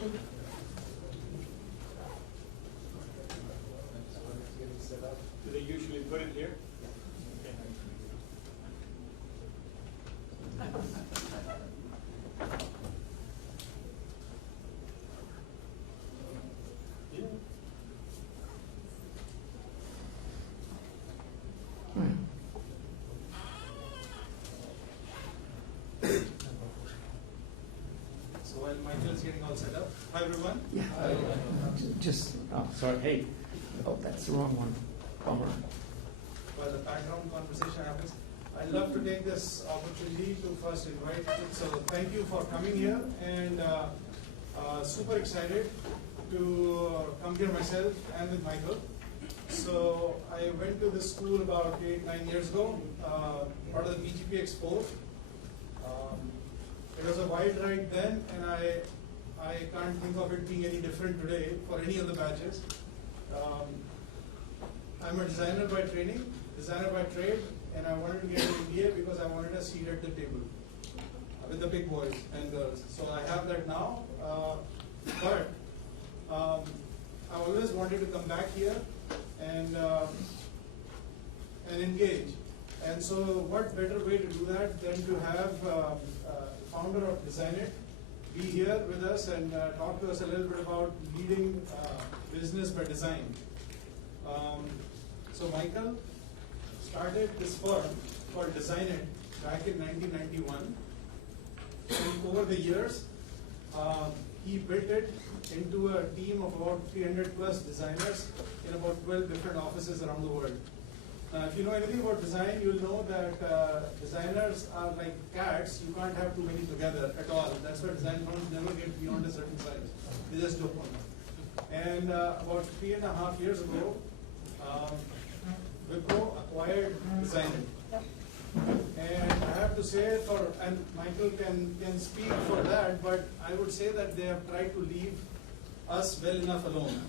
Do they usually put it here? So while Michael is getting all set up, hi everyone. Yeah. Just, oh, sorry. Hey. Oh, that's the wrong one. Bummer. While the background conversation happens, I'd love to take this opportunity to first invite you. So thank you for coming here, and super excited to come here myself and with Michael. So I went to this school about 8-9 years ago, part of the BGP Expo. It was a wild ride then, and I can't think of it being any different today for any of the batches. I'm a designer by training, designer by trade, and I wanted to get an MBA because I wanted a seat at the table with the big boys and girls. So I have that now, but I always wanted to come back here and engage. And so what better way to do that than to have founder of Designit be here with us and talk to us a little bit about leading business by design. So Michael started this firm called Designit back in 1991. And over the years, he built it into a team of about 300 plus designers in about 12 different offices around the world. If you know anything about design, you'll know that designers are like cats. You can't have too many together at all. That's why design firms never get beyond a certain size. They just don't. And about 3.5 years ago, Wipro acquired Designit. And I have to say, and Michael can speak for that, but I would say that they have tried to leave us well enough alone.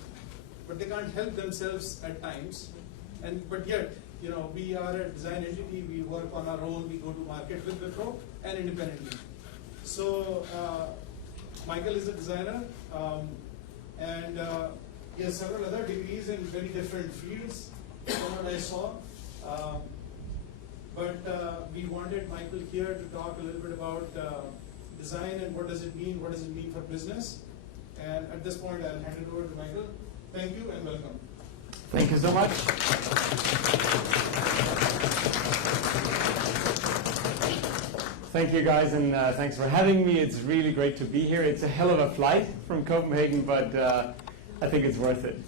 But they can't help themselves at times. But yet, we are a design entity, we work on our own, we go to market with Wipro and independently. So Michael is a designer, and he has several other degrees in very different fields, from what I saw. But we wanted Michael here to talk a little bit about design and what does it mean for business. And at this point, I'll hand it over to Michael. Thank you and welcome. Thank you so much. Thank you guys, and thanks for having me. It's really great to be here. It's a hell of a flight from Copenhagen, but I think it's worth it.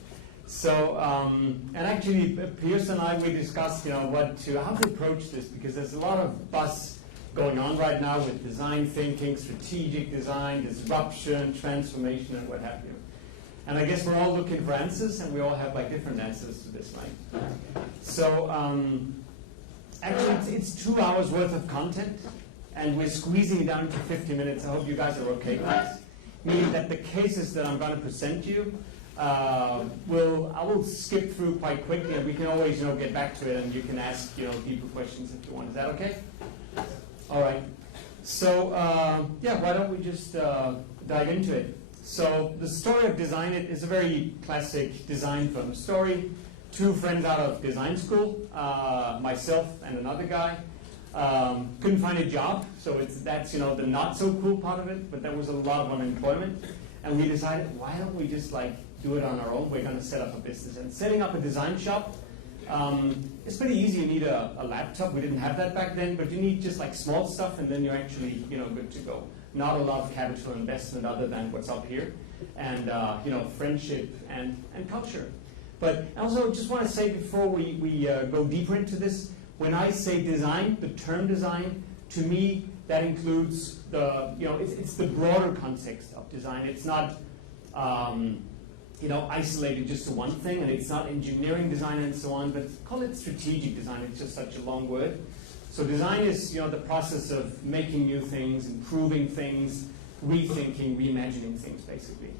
So, and actually, Pierce and I, we discussed, how to approach this, because there's a lot of buzz going on right now with design thinking, strategic design, disruption, transformation, and what have you. And I guess we're all looking for answers, and we all have different answers to this, right? So, actually, it's 2 hours worth of content, and we're squeezing it down to 50 minutes. I hope you guys are okay with this. Meaning that the cases that I'm going to present you, I will skip through quite quickly, and we can always, get back to it, and you can ask, deeper questions if you want. Is that okay? All right. So, why don't we just dive into it? So, the story of Designit is a very classic design firm story. Two friends out of design school, myself and another guy, couldn't find a job. So that's the not so cool part of it, but there was a lot of unemployment, and we decided, why don't we just do it on our own? We're going to set up a business. And setting up a design shop, it's pretty easy. You need a laptop. We didn't have that back then, but you need just small stuff, and then you're actually good to go. Not a lot of capital investment other than what's up here, and friendship and culture. But I also just want to say before we go deeper into this, when I say design, the term design, to me that includes it's the broader context of design. It's not isolated just to one thing, and it's not engineering design and so on, but call it strategic design. It's just such a long word. So design is the process of making new things, improving things, rethinking, reimagining things, basically.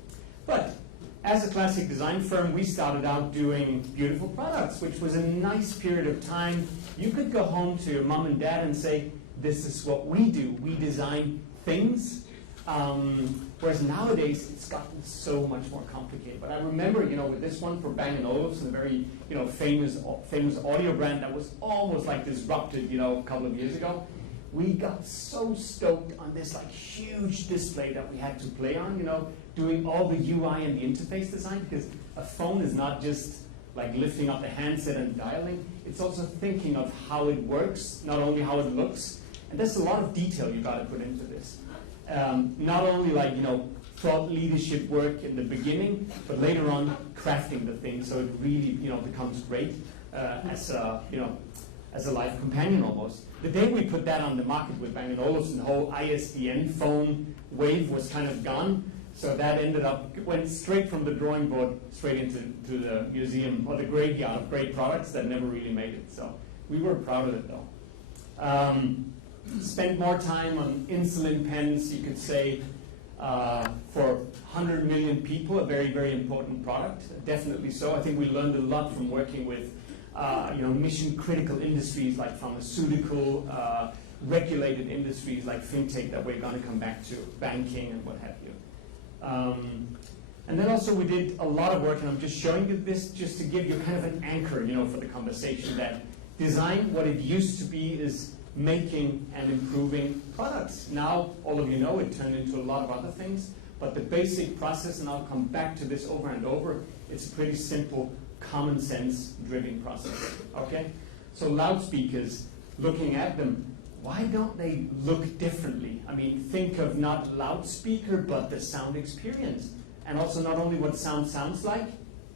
But as a classic design firm, we started out doing beautiful products, which was a nice period of time. You could go home to your mom and dad and say, this is what we do. We design things. Whereas nowadays, it's gotten so much more complicated. But I remember, with this one for Bang & Olufsen, a very, famous audio brand that was almost like disrupted, a couple of years ago. We got so stoked on this like huge display that we had to play on, doing all the UI and the interface design, because a phone is not just like lifting up the handset and dialing. It's also thinking of how it works, not only how it looks. And there's a lot of detail you got to put into this. Not only like, thought leadership work in the beginning, but later on crafting the thing so it really, becomes great as a life companion almost. The day we put that on the market with Bang & Olufsen, the whole ISDN phone wave was kind of gone. So that went straight from the drawing board straight into the museum or the graveyard of great products that never really made it. So we were proud of it though. Spent more time on insulin pens, you could say, for 100 million people, a very, very important product. Definitely so. I think we learned a lot from working with mission critical industries like pharmaceutical, regulated industries like fintech that we're going to come back to, banking and what have you. And then also we did a lot of work, and I'm just showing you this just to give you kind of an anchor, for the conversation, that design, what it used to be, is making and improving products. Now, all of you know, it turned into a lot of other things, but the basic process, and I'll come back to this over and over, it's a pretty simple, common sense driven process, okay? So loudspeakers, looking at them, why don't they look differently? I mean, think of not loudspeaker, but the sound experience. And also not only what sound sounds like,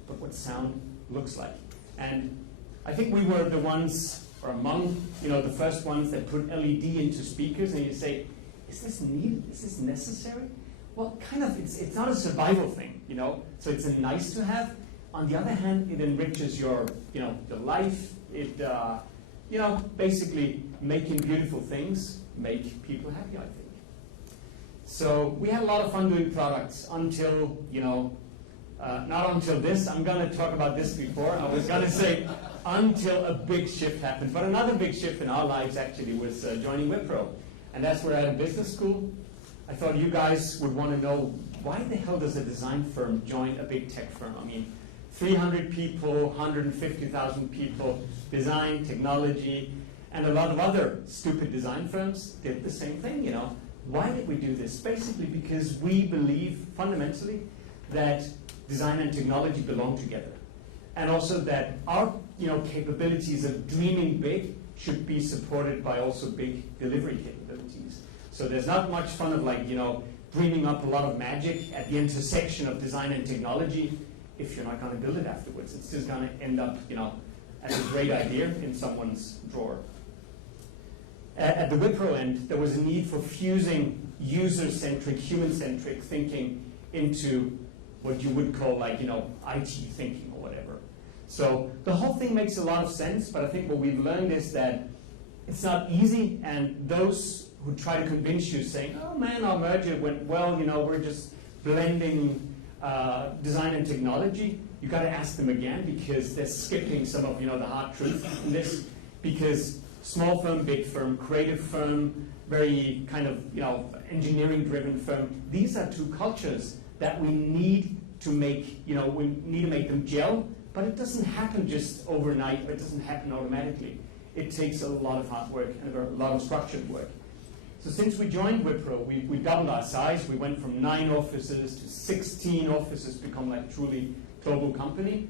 but what sound looks like. And I think we were the ones, or among, the first ones that put LED into speakers, and you say, is this needed? Is this necessary? Well, kind of, it's not a survival thing, so it's a nice to have. On the other hand, it enriches your, your life. It, basically making beautiful things make people happy, I think. So we had a lot of fun doing products until, not until this. I'm going to talk about this before. I was going to say until a big shift happened. But another big shift in our lives actually was joining Wipro. And that's where I had a business school. I thought you guys would want to know, why the hell does a design firm join a big tech firm? I mean, 300 people, 150,000 people, design, technology, and a lot of other stupid design firms did the same thing, Why did we do this? Basically because we believe fundamentally that design and technology belong together. And also that our capabilities of dreaming big should be supported by also big delivery capabilities. So there's not much fun of dreaming up a lot of magic at the intersection of design and technology if you're not going to build it afterwards. It's just going to end up, as a great idea in someone's drawer. At the Wipro end, there was a need for fusing user-centric, human-centric thinking into what you would call IT thinking or whatever. So the whole thing makes a lot of sense, but I think what we've learned is that it's not easy, and those who try to convince you saying, oh man, our merger went well, we're just blending design and technology, you got to ask them again, because they're skipping some of the hard truth in this. Because small firm, big firm, creative firm, very kind of engineering-driven firm, these are two cultures that we need to make we need to make them gel. But it doesn't happen just overnight. Or it doesn't happen automatically. It takes a lot of hard work and a lot of structured work. So since we joined Wipro, we doubled our size. We went from 9 offices to 16 offices, become like a truly global company.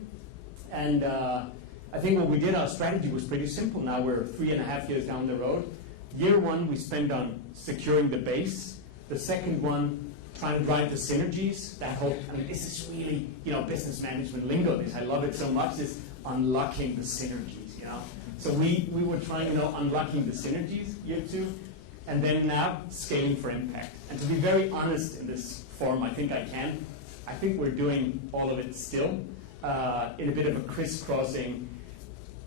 And I think what we did, our strategy was pretty simple. Now we're 3.5 years down the road. Year 1, we spent on securing the base. The second one, trying to drive the synergies. That whole, this is really, business management lingo. I love it so much, is unlocking the synergies, So we were trying, unlocking the synergies, year 2. And then now, scaling for impact. And to be very honest in this forum, I think we're doing all of it still, in a bit of a crisscrossing.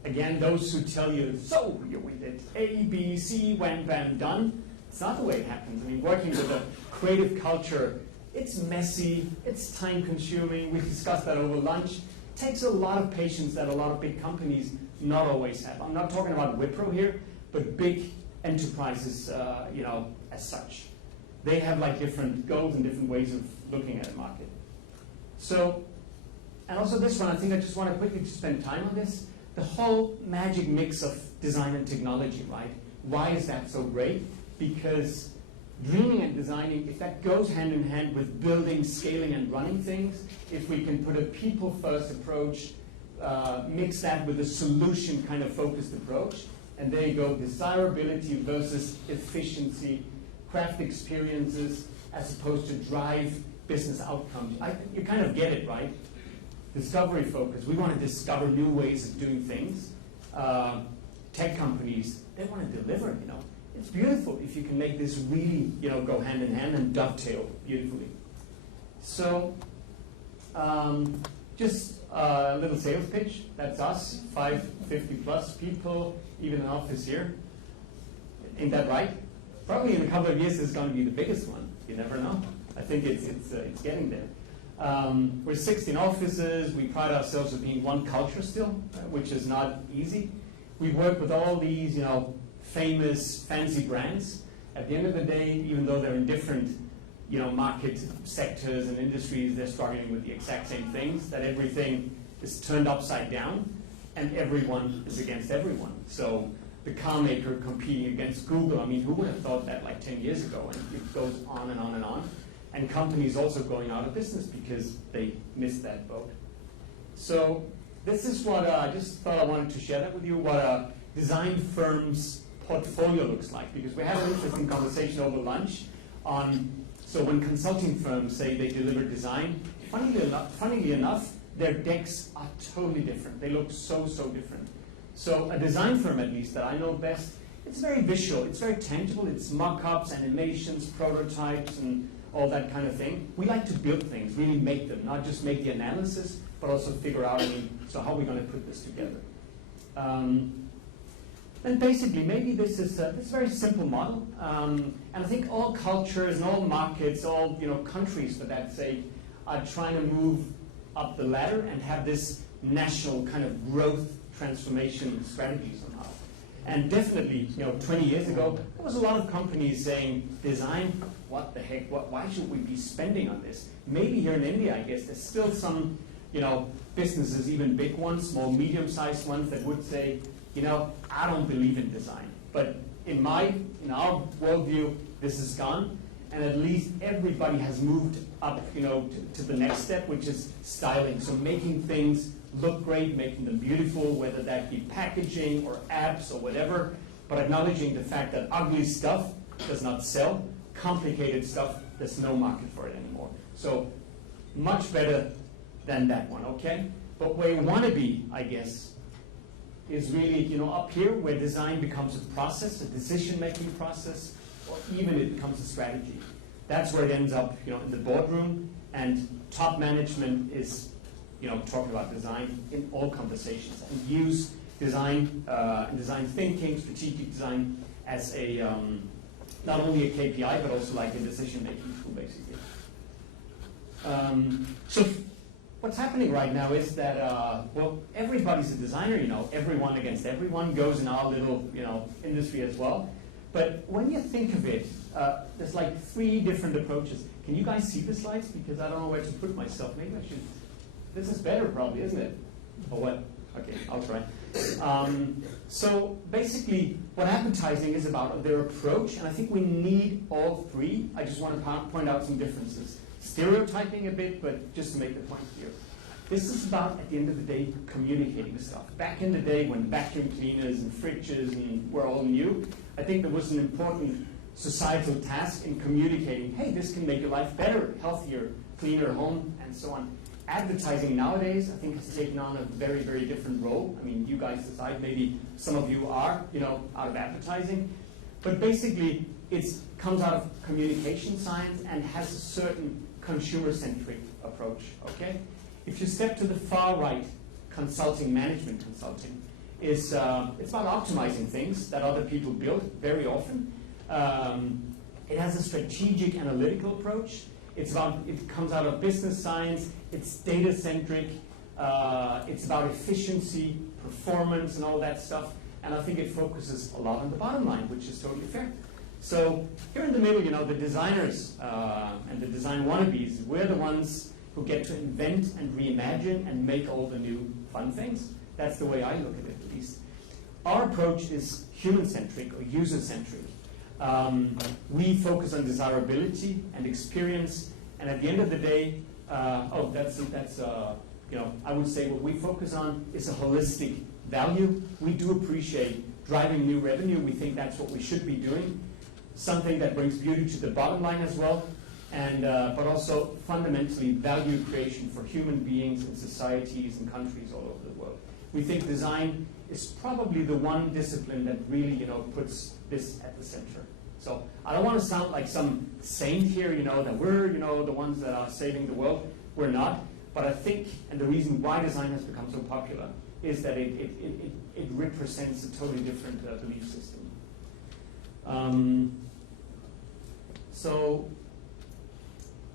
Again, those who tell you, so we did A, B, C, wham, bam, done. It's not the way it happens. Working with a creative culture, it's messy, it's time consuming. We discussed that over lunch. It takes a lot of patience that a lot of big companies not always have. I'm not talking about Wipro here, but big enterprises, as such. they have like different goals and different ways of looking at a market. So, and also this one, I think I just want to quickly spend time on this. The whole magic mix of design and technology, right? Why is that so great? Because dreaming and designing, if that goes hand in hand with building, scaling, and running things, if we can put a people-first approach, mix that with a solution kind of focused approach, and there you go, desirability versus efficiency, craft experiences as opposed to drive business outcomes. You kind of get it, right? Discovery focus. We want to discover new ways of doing things. Tech companies, they want to deliver, you know. It's beautiful if you can make this really, you know, go hand in hand and dovetail beautifully. So, just a little sales pitch. That's us, 550 plus people, even an office here. Ain't that right? Probably in a couple of years it's going to be the biggest one. You never know. I think it's getting there. We're 16 offices. We pride ourselves on being one culture still, which is not easy. We work with all these, you know, famous, fancy brands. At the end of the day, even though they're in different, you know, market sectors and industries, they're struggling with the exact same things, that everything is turned upside down and everyone is against everyone. So the car maker competing against Google, I mean, who would have thought that like 10 years ago? And it goes on and on and on. And companies also going out of business because they missed that boat. So this is what I just thought I wanted to share that with you, what a design firm's portfolio looks like, because we had an interesting conversation over lunch on, so when consulting firms say they deliver design, funnily enough, their decks are totally different. They look so different. So a design firm, at least, that I know best, it's very visual, it's very tangible, it's mock-ups, animations, prototypes, and all that kind of thing. We like to build things, really make them, not just make the analysis, but also figure out, so how are we going to put this together? And basically, maybe this is a very simple model, and I think all cultures and all markets, all countries for that sake, are trying to move up the ladder and have this national kind of growth transformation strategy somehow. And definitely, 20 years ago, there was a lot of companies saying, design, what the heck, why should we be spending on this? Maybe here in India, I guess, there's still some, businesses, even big ones, small, medium-sized ones that would say, I don't believe in design. But in our worldview, this is gone, and at least everybody has moved up, to the next step, which is styling. So making things look great, making them beautiful, whether that be packaging or apps or whatever, but acknowledging the fact that ugly stuff does not sell, complicated stuff, there's no market for it anymore. So much better than that one, okay? But where you want to be, I guess, is really, up here where design becomes a process, a decision-making process, or even it becomes a strategy. That's where it ends up, in the boardroom, and top management is, talking about design in all conversations, and use design and design thinking, strategic design as a not only a KPI but also like a decision-making tool, basically. So what's happening right now is that everybody's a designer. Everyone against everyone goes in our little industry as well. But when you think of it, there's like 3 different approaches. Can you guys see the slides? Because I don't know where to put myself. Maybe I should. This is better, probably, isn't it? Or what? Okay, I'll try. So basically, what advertising is about, their approach, and I think we need all 3. I just want to point out some differences. Stereotyping a bit, but just to make the point here. This is about, at the end of the day, communicating stuff. Back in the day when vacuum cleaners and fridges were all new, I think there was an important societal task in communicating, hey, this can make your life better, healthier, cleaner home, and so on. Advertising nowadays, I think, has taken on a very, very different role. I mean, you guys decide, maybe some of you are, out of advertising. But basically, it comes out of communication science and has a certain consumer-centric approach, okay? If you step to the far right, consulting, management consulting, it's about optimizing things that other people build very often. It has a strategic analytical approach. It comes out of business science. It's data-centric. It's about efficiency, performance, and all that stuff. And I think it focuses a lot on the bottom line, which is totally fair. So here in the middle, the designers and the design wannabes, we're the ones who get to invent and reimagine and make all the new fun things. That's the way I look at it, at least. Our approach is human-centric or user-centric. We focus on desirability and experience, and at the end of the day, I would say what we focus on is a holistic value. We do appreciate driving new revenue. We think that's what we should be doing. Something that brings beauty to the bottom line as well, and but also fundamentally value creation for human beings and societies and countries all over the world. We think design is probably the one discipline that really, puts this at the center. So I don't want to sound like some saint here, that we're, the ones that are saving the world. We're not. But I think, and the reason why design has become so popular is that it represents a totally different belief system.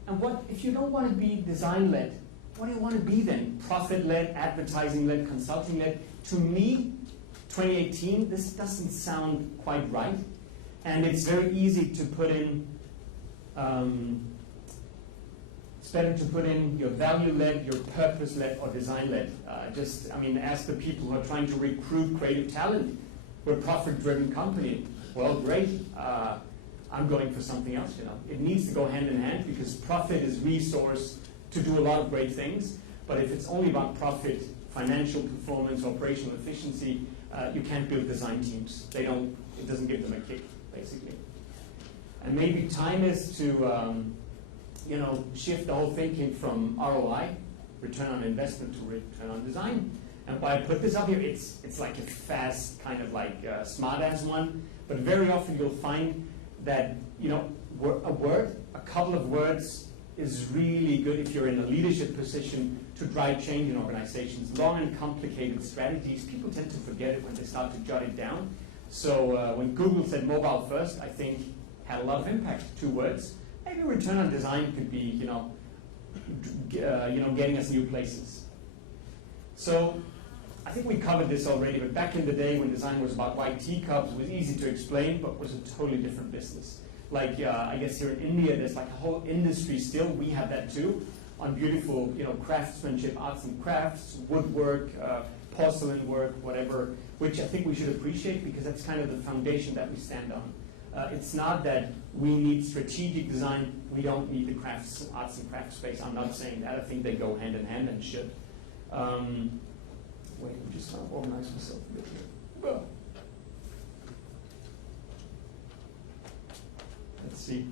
And what if you don't want to be design-led? What do you want to be then? Profit-led, advertising-led, consulting-led? To me, 2018, this doesn't sound quite right. And it's very easy to put in, it's better to put in your value-led, your purpose-led, or design-led. Ask the people who are trying to recruit creative talent. We're a profit-driven company. Well, great. I'm going for something else, It needs to go hand in hand because profit is resource to do a lot of great things. But if it's only about profit, financial performance, operational efficiency, you can't build design teams. It doesn't give them a kick, basically. And maybe time is to, shift the whole thinking from ROI, return on investment, to return on design. And why I put this up here, it's like a fast kind of like smart-ass one. But very often you'll find that, a couple of words is really good if you're in a leadership position to drive change in organizations. Long and complicated strategies, people tend to forget it when they start to jot it down. So when Google said mobile first, I think had a lot of impact. 2 words. Maybe return on design could be, getting us new places. So I think we covered this already, but back in the day when design was about white teacups, it was easy to explain, but was a totally different business. Like, I guess here in India, there's like a whole industry still, we have that too, on beautiful, craftsmanship, arts and crafts, woodwork, porcelain work, whatever, which I think we should appreciate because that's kind of the foundation that we stand on. It's not that we need strategic design, we don't need the arts and crafts space. I'm not saying that, I think they go hand in hand and should. Wait, I'm just trying to organize myself a bit here. Let's see.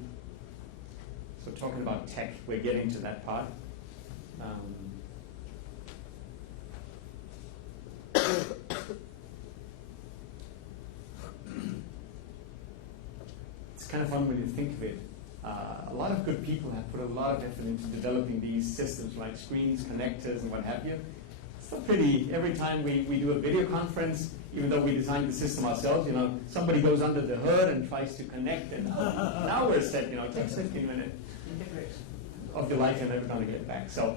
So talking about tech, we're getting to that part. It's kind of fun when you think of it. A lot of good people have put a lot of effort into developing these systems like screens, connectors, and what have you. So every time we do a video conference, even though we designed the system ourselves, somebody goes under the hood and tries to connect, and now we're set, it takes 15 minutes of your life you're never going to get back. So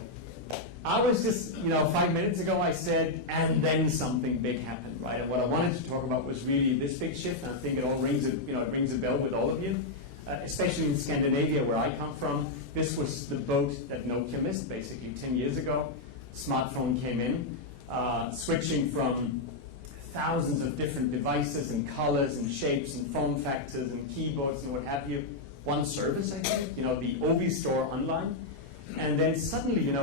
I was just, 5 minutes ago I said, and then something big happened, right? And what I wanted to talk about was really this big shift, and I think it all rings a bell with all of you, especially in Scandinavia where I come from. This was the boat that Nokia missed, basically 10 years ago. Smartphone came in, switching from thousands of different devices and colors and shapes and form factors and keyboards and what have you. One service, I think, the Ovi store online. And then suddenly, that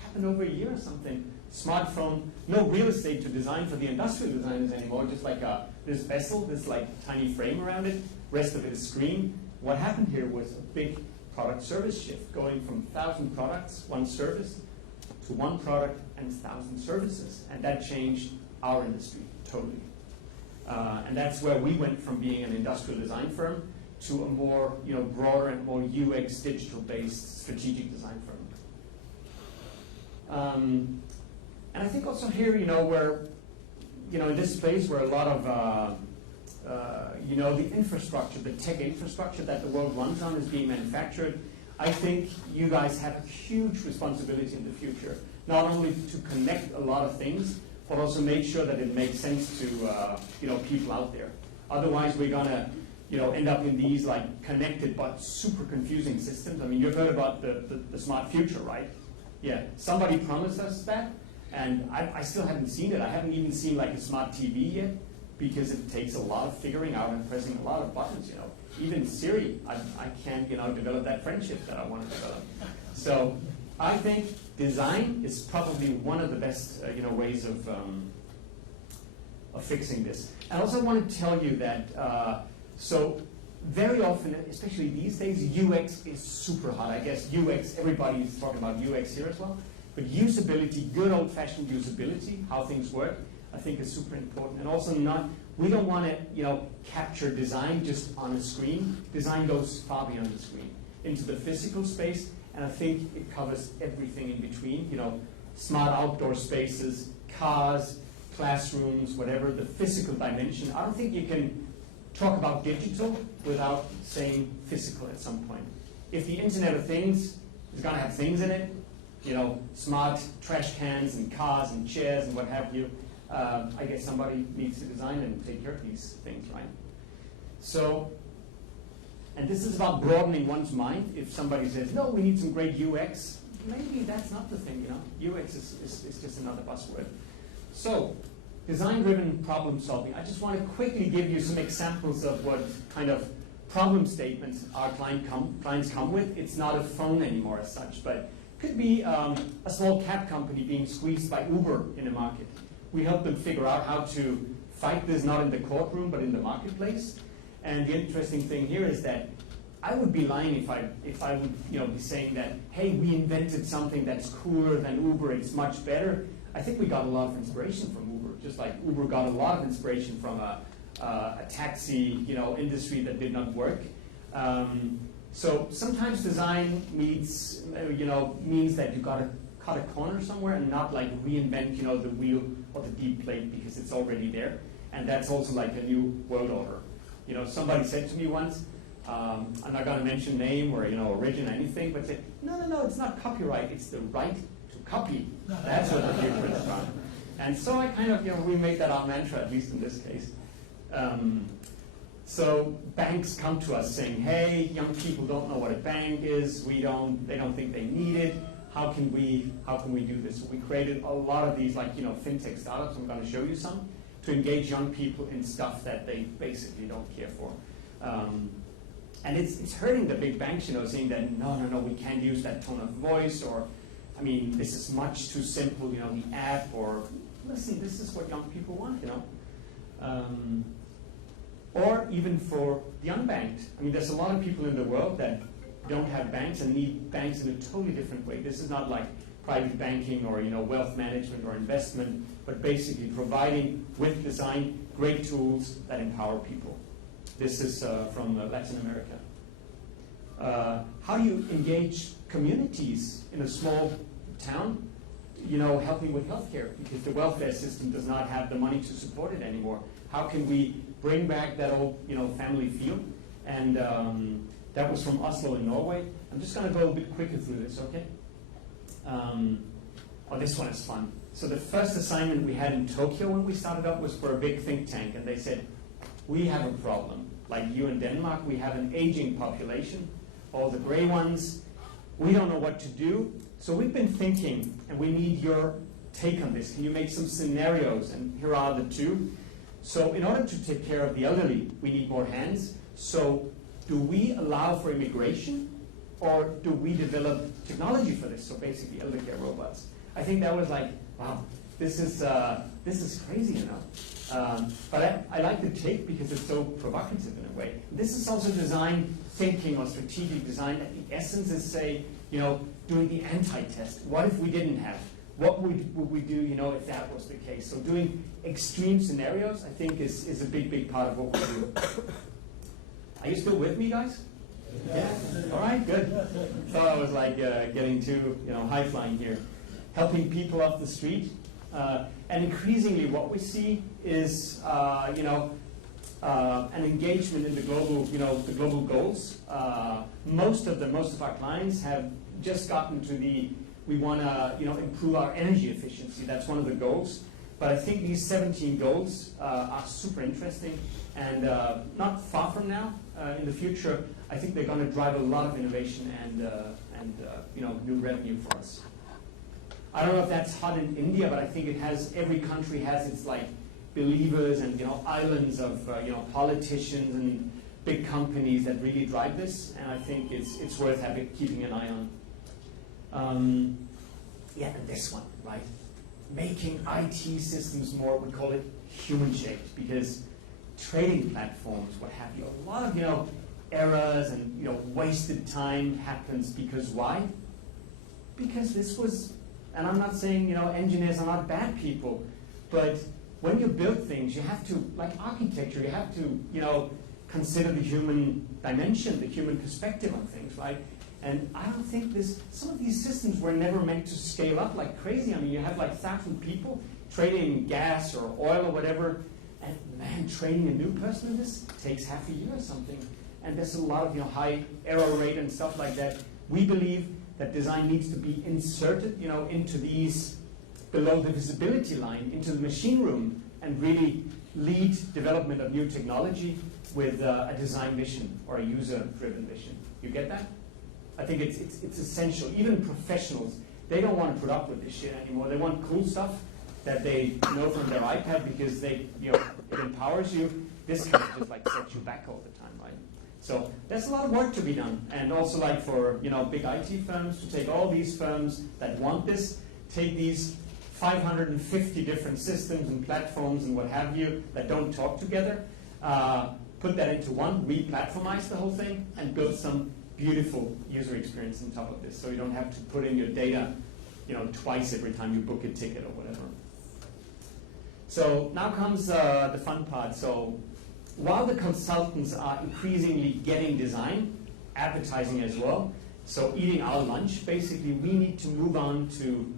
happened over a year or something. Smartphone, no real estate to design for the industrial designers anymore, just like this vessel, this like tiny frame around it, rest of it is screen. What happened here was a big product service shift, going from 1,000 products, one service, to one product and 1,000 services. And that changed our industry totally. And that's where we went from being an industrial design firm to a more broader and more UX digital-based strategic design firm. And I think also here, where, in this place where a lot of, the infrastructure, the tech infrastructure that the world runs on is being manufactured, I think you guys have a huge responsibility in the future, not only to connect a lot of things, but also make sure that it makes sense to, people out there. Otherwise, we're gonna, end up in these like connected but super confusing systems. I mean, you've heard about the smart future, right? Yeah, somebody promised us that, and I still haven't seen it. I haven't even seen like a smart TV yet, because it takes a lot of figuring out and pressing a lot of buttons, Even Siri, I can't, develop that friendship that I want to develop. So I think design is probably one of the best, ways of fixing this. And I also want to tell you that, so very often, especially these days, UX is super hot. I guess UX, everybody's talking about UX here as well. But usability, good old-fashioned usability, how things work, I think is super important. And also we don't want to, capture design just on a screen. Design goes far beyond the screen, into the physical space, and I think it covers everything in between, smart outdoor spaces, cars, classrooms, whatever, the physical dimension. I don't think you can talk about digital without saying physical at some point. If the Internet of Things is going to have things in it, smart trash cans and cars and chairs and what have you, I guess somebody needs to design and take care of these things, right? So, and this is about broadening one's mind. If somebody says, no, we need some great UX, maybe that's not the thing, UX is just another buzzword. So, design-driven problem solving. I just want to quickly give you some examples of what kind of problem statements our clients come with. It's not a phone anymore as such, but it could be a small cab company being squeezed by Uber in a market. We help them figure out how to fight this, not in the courtroom, but in the marketplace. And the interesting thing here is that I would be lying if I would be saying that, hey, we invented something that's cooler than Uber, it's much better. I think we got a lot of inspiration from Uber, just like Uber got a lot of inspiration from a taxi industry that did not work. So sometimes design means that you got to cut a corner somewhere and not like reinvent the wheel or the deep plate because it's already there. And that's also like a new world order. Somebody said to me once, I'm not going to mention name or origin or anything, but said, no, it's not copyright, it's the right to copy. That's what the future is from. And so I kind of we made that our mantra, at least in this case. So banks come to us saying, hey, young people don't know what a bank is. They don't think they need it. How can we do this? So we created a lot of these fintech startups. I'm going to show you some to engage young people in stuff that they basically don't care for. And it's hurting the big banks, saying that no, we can't use that tone of voice, or this is much too simple, the app, or listen, this is what young people want, or even for the unbanked. There's a lot of people in the world that don't have banks and need banks in a totally different way. This is not like private banking or wealth management or investment, but basically providing with design great tools that empower people. This is from Latin America. How do you engage communities in a small town? Helping with healthcare, because the welfare system does not have the money to support it anymore. How can we bring back that old family feel? And that was from Oslo in Norway. I'm just going to go a bit quicker through this, okay? This one is fun. So the first assignment we had in Tokyo when we started up was for a big think tank, and they said, we have a problem. Like you in Denmark, we have an aging population, all the gray ones. We don't know what to do. So we've been thinking, and we need your take on this. Can you make some scenarios? And here are the two. So in order to take care of the elderly, we need more hands. So do we allow for immigration, or do we develop technology for this? So basically elder care robots. I think that was like, wow, this is crazy, But I like the take because it's so provocative in a way. This is also design thinking or strategic design. That the essence is, say, doing the anti-test. What if we didn't have? What would we do, if that was the case? So doing extreme scenarios, I think, is a big part of what we do. Are you still with me, guys? Yeah. All right, good. Thought I was like getting too, high flying here. Helping people off the street. And increasingly what we see is, an engagement in the global goals. Most of our clients have just gotten to we want to, improve our energy efficiency. That's one of the goals. But I think these 17 goals are super interesting. And not far from now, in the future, I think they're going to drive a lot of innovation and new revenue for us. I don't know if that's hot in India, but I think it has. Every country has its like believers and islands of politicians and big companies that really drive this, and I think it's worth keeping an eye on. And this one, right? Making IT systems more, we call it human-shaped, because trading platforms, what have you, a lot of errors and wasted time happens because why? Because this was, and I'm not saying engineers are not bad people, but when you build things, you have to, like architecture, you have to consider the human dimension, the human perspective on things, right? And I don't think some of these systems were never meant to scale up like crazy. I mean, you have like 1,000 people trading gas or oil or whatever, and man, training a new person in this takes half a year or something. And there's a lot of high error rate and stuff like that. We believe that design needs to be inserted into these below the visibility line, into the machine room, and really lead development of new technology with a design vision or a user-driven vision. You get that? I think it's essential. Even professionals, they don't want to put up with this shit anymore. They want cool stuff that they know from their iPad because it empowers you. This kind of just like sets you back all the time, right? So there's a lot of work to be done, and also like for big IT firms to take all these firms that want this, take these 550 different systems and platforms and what have you that don't talk together, put that into one, re-platformize the whole thing, and build some beautiful user experience on top of this, so you don't have to put in your data, twice every time you book a ticket or whatever. So now comes the fun part. So while the consultants are increasingly getting design, advertising as well, so eating our lunch, basically, we need to move on to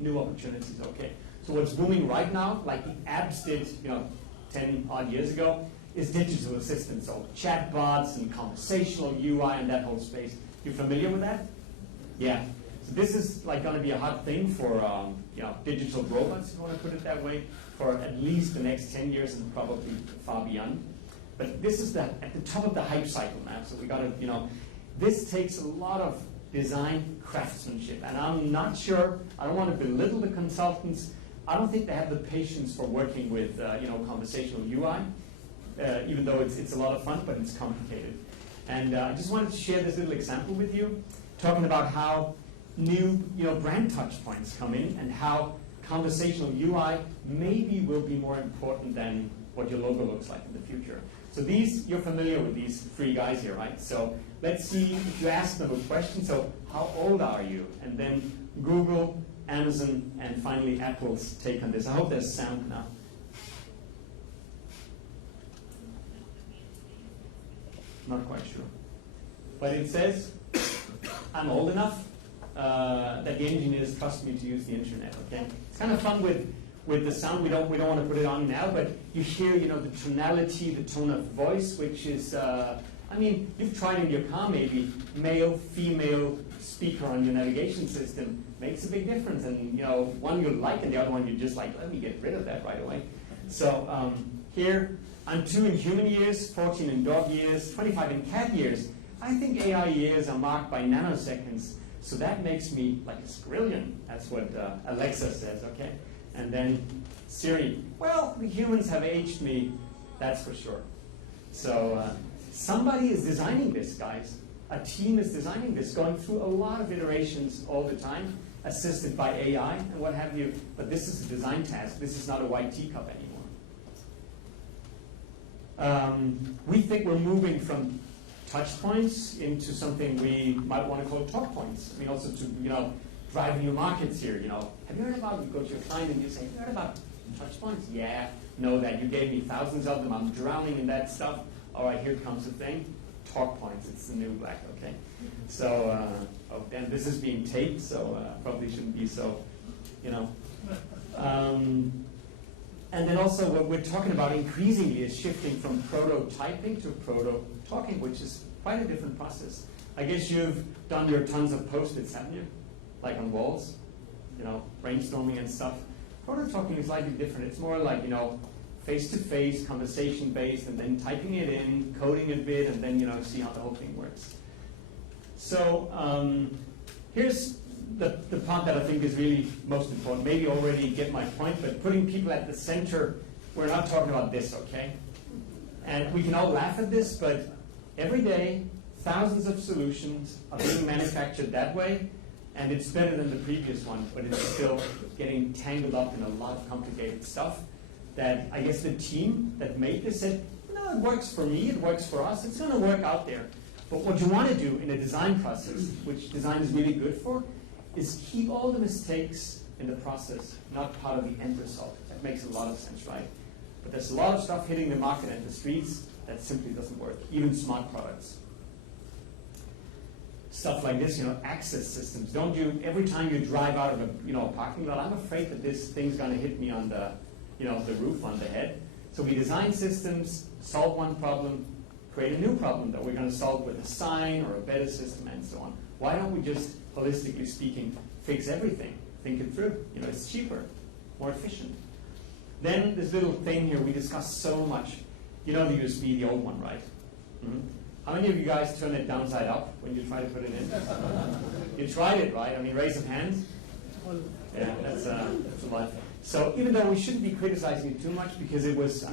new opportunities. Okay. So what's booming right now, like the apps did, 10 odd years ago, is digital assistants, so chatbots and conversational UI and that whole space. You familiar with that? Yeah. So this is like going to be a hot thing for digital robots, if you want to put it that way, for at least the next 10 years and probably far beyond. But this is at the top of the hype cycle now. So we got to, this takes a lot of design craftsmanship, and I'm not sure. I don't want to belittle the consultants. I don't think they have the patience for working with conversational UI. Even though it's a lot of fun, but it's complicated. And I just wanted to share this little example with you, talking about how new brand touch points come in and how conversational UI maybe will be more important than what your logo looks like in the future. So you're familiar with these three guys here, right? So let's see if you ask them a question. So how old are you? And then Google, Amazon, and finally Apple's take on this. I hope there's sound now. Not quite sure. But it says I'm old enough that the engineers trust me to use the internet, okay? It's kind of fun with the sound. We don't want to put it on now, but you hear, the tonality, the tone of voice, which is, you've tried in your car maybe, male, female speaker on your navigation system makes a big difference. And, one you like and the other one you're just like, let me get rid of that right away. So here, I'm 2 in human years, 14 in dog years, 25 in cat years. I think AI years are marked by nanoseconds, so that makes me like a skrillion. That's what Alexa says, okay? And then Siri, well, the humans have aged me, that's for sure. So somebody is designing this, guys. A team is designing this, going through a lot of iterations all the time, assisted by AI and what have you. But this is a design task. This is not a white teacup anymore. We think we're moving from touch points into something we might want to call talk points. I mean, also to drive new markets here. Have you heard about? You go to your client and you say, "Have you heard about touch points?" Yeah, know that. You gave me thousands of them. I'm drowning in that stuff. All right, here comes the thing. Talk points. It's the new black. Okay. So, and this is being taped, so probably shouldn't be so. And then also what we're talking about increasingly is shifting from prototyping to proto-talking, which is quite a different process. I guess you've done your tons of Post-its, haven't you? Like on walls, brainstorming and stuff. Proto-talking is slightly different. It's more like, face-to-face, conversation-based, and then typing it in, coding a bit, and then see how the whole thing works. So here's the part that I think is really most important. Maybe you already get my point, but putting people at the center, we're not talking about this, okay? And we can all laugh at this, but every day, thousands of solutions are being manufactured that way, and it's better than the previous one, but it's still getting tangled up in a lot of complicated stuff that I guess the team that made this said, no, it works for me, it works for us, it's going to work out there. But what you want to do in a design process, which design is really good for, is keep all the mistakes in the process, not part of the end result. That makes a lot of sense, right? But there's a lot of stuff hitting the market and the streets that simply doesn't work, even smart products. Stuff like this, access systems. Don't you, every time you drive out of a parking lot, I'm afraid that this thing's going to hit me on the roof, on the head. So we design systems, solve one problem, create a new problem that we're going to solve with a sign or a better system and so on. Why don't we just, holistically speaking, fix everything? Think it through. It's cheaper, more efficient. Then this little thing here we discussed so much. The USB, the old one, right? Mm-hmm. How many of you guys turn it downside up when you try to put it in? You tried it, right? Raise of hands. Yeah, that's a lot. So even though we shouldn't be criticizing it too much because it was,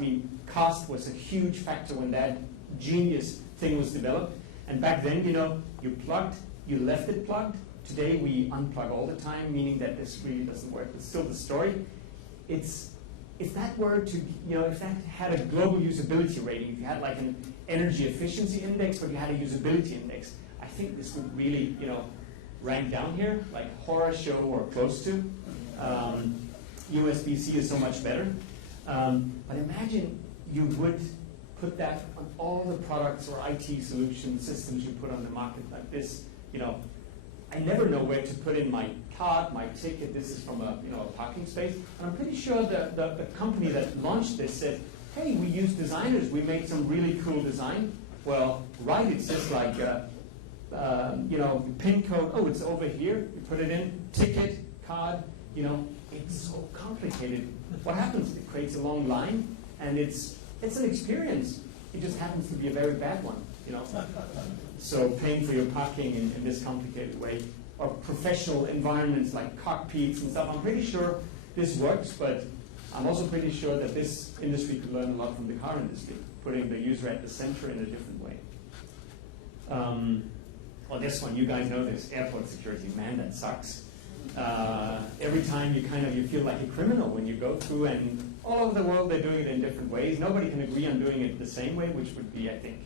cost was a huge factor when that genius thing was developed. And back then, you plugged, you left it plugged. Today we unplug all the time, meaning that this really doesn't work. It's still the story. If that were to, if that had a global usability rating, if you had like an energy efficiency index, but you had a usability index, I think this would really, rank down here, like horror show or close to. USB-C is so much better. But imagine you would put that on all the products or IT solution systems you put on the market like this. I never know where to put in my card, my ticket. This is from a parking space. And I'm pretty sure the company that launched this said, hey, we use designers. We made some really cool design. Well, right, it's just like, pin code. Oh, it's over here. You put it in, ticket, card. It's so complicated. What happens? It creates a long line, and it's an experience. It just happens to be a very bad one. So paying for your parking in this complicated way, or professional environments like cockpits and stuff. I'm pretty sure this works, but I'm also pretty sure that this industry could learn a lot from the car industry, putting the user at the center in a different way. Well, this one, you guys know this, airport security. Man, that sucks. Every time you feel like a criminal when you go through, and all over the world they're doing it in different ways. Nobody can agree on doing it the same way, which would be, I think,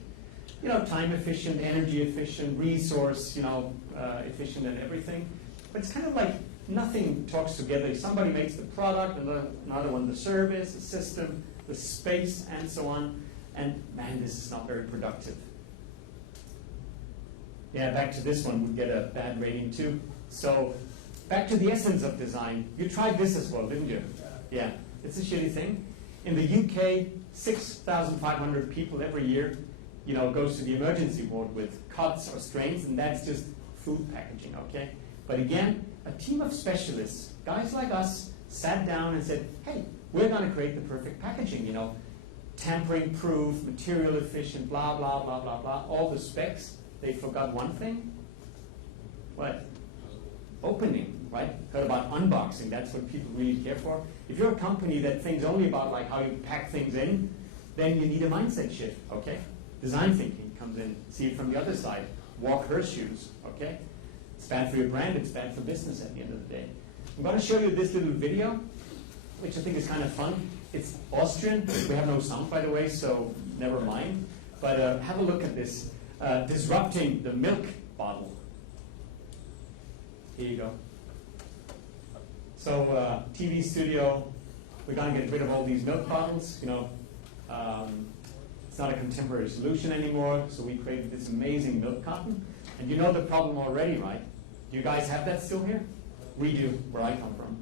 time efficient, energy efficient, resource, efficient and everything. But it's kind of like nothing talks together. Somebody makes the product, another one the service, the system, the space, and so on. And man, this is not very productive. Yeah, back to this one would get a bad rating too. So back to the essence of design. You tried this as well, didn't you? Yeah, it's a shitty thing. In the UK, 6,500 people every year goes to the emergency ward with cuts or strains, and that's just food packaging, okay? But again, a team of specialists, guys like us, sat down and said, hey, we're going to create the perfect packaging, tampering proof, material efficient, blah, blah, blah, blah, blah, all the specs. They forgot one thing. What? Opening, right? Heard about unboxing. That's what people really care for. If you're a company that thinks only about like how you pack things in, then you need a mindset shift, okay? Design thinking comes in. See it from the other side. Walk her shoes, okay? It's bad for your brand. It's bad for business at the end of the day. I'm going to show you this little video, which I think is kind of fun. It's Austrian. We have no sound, by the way, so never mind. But have a look at this. Disrupting the milk bottle. Here you go. So TV studio, we're going to get rid of all these milk bottles. It's not a contemporary solution anymore, so we created this amazing milk carton. And you know the problem already, right? Do you guys have that still here? We do, where I come from.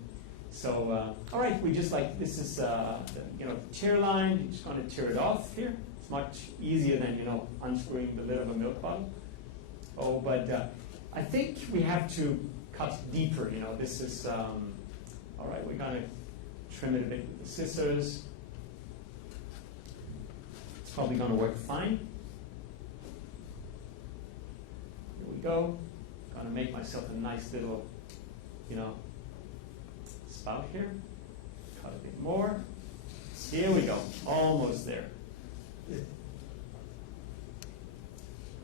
So, all right, we just this is the tear line. You're just going to tear it off here. It's much easier than unscrewing the lid of a milk bottle. Oh, but I think we have to cut deeper. This is all right. We're going to trim it a bit with the scissors. probably going to work fine. Here we go. Going to make myself a nice little, spout here. Cut a bit more. Here we go. Almost there.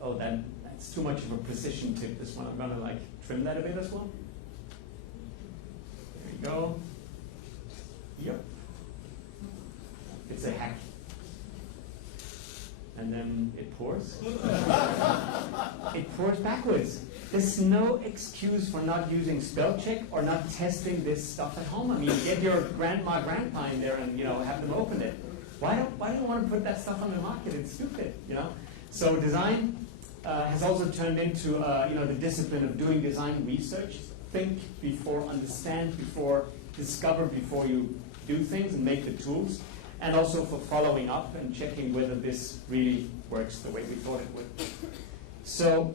Oh, that's too much of a precision tip, this one. I'm going to trim that a bit as well. There you go. Yep. It's a hack. And then it pours. It pours backwards. There's no excuse for not using spell check or not testing this stuff at home. I mean, get your grandma, grandpa in there and have them open it. Why do you want to put that stuff on the market? It's stupid, So design has also turned into the discipline of doing design research. Think before, understand before, discover before you do things and make the tools. And also for following up and checking whether this really works the way we thought it would. So,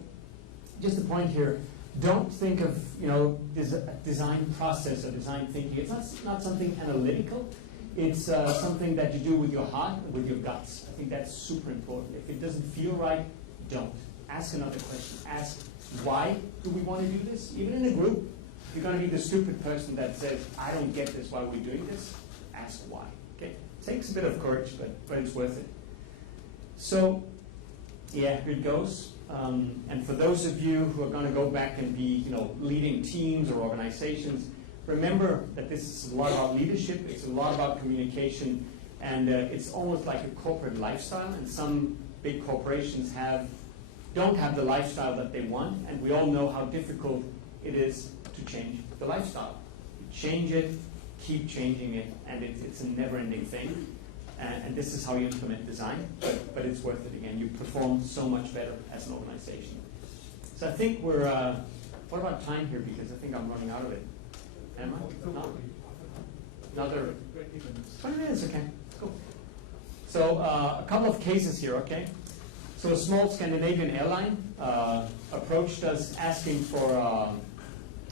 just a point here, don't think of design process or design thinking. It's not something analytical. It's something that you do with your heart and with your guts. I think that's super important. If it doesn't feel right, don't. Ask another question. Ask, why do we want to do this? Even in a group, you're going to be the stupid person that says, I don't get this, why are we doing this? Ask why. Okay? Takes a bit of courage, but it's worth it. So, yeah, here it goes. And for those of you who are going to go back and be, leading teams or organizations, remember that this is a lot about leadership. It's a lot about communication, and it's almost like a corporate lifestyle. And some big corporations don't have the lifestyle that they want, and we all know how difficult it is to change the lifestyle. You change it, keep changing it, and it's a never-ending thing. And this is how you implement design, but it's worth it again. You perform so much better as an organization. So I think we're, what about time here? Because I think I'm running out of it. Am I? No? Another 20 minutes, okay. Cool. So a couple of cases here, okay? So a small Scandinavian airline approached us asking for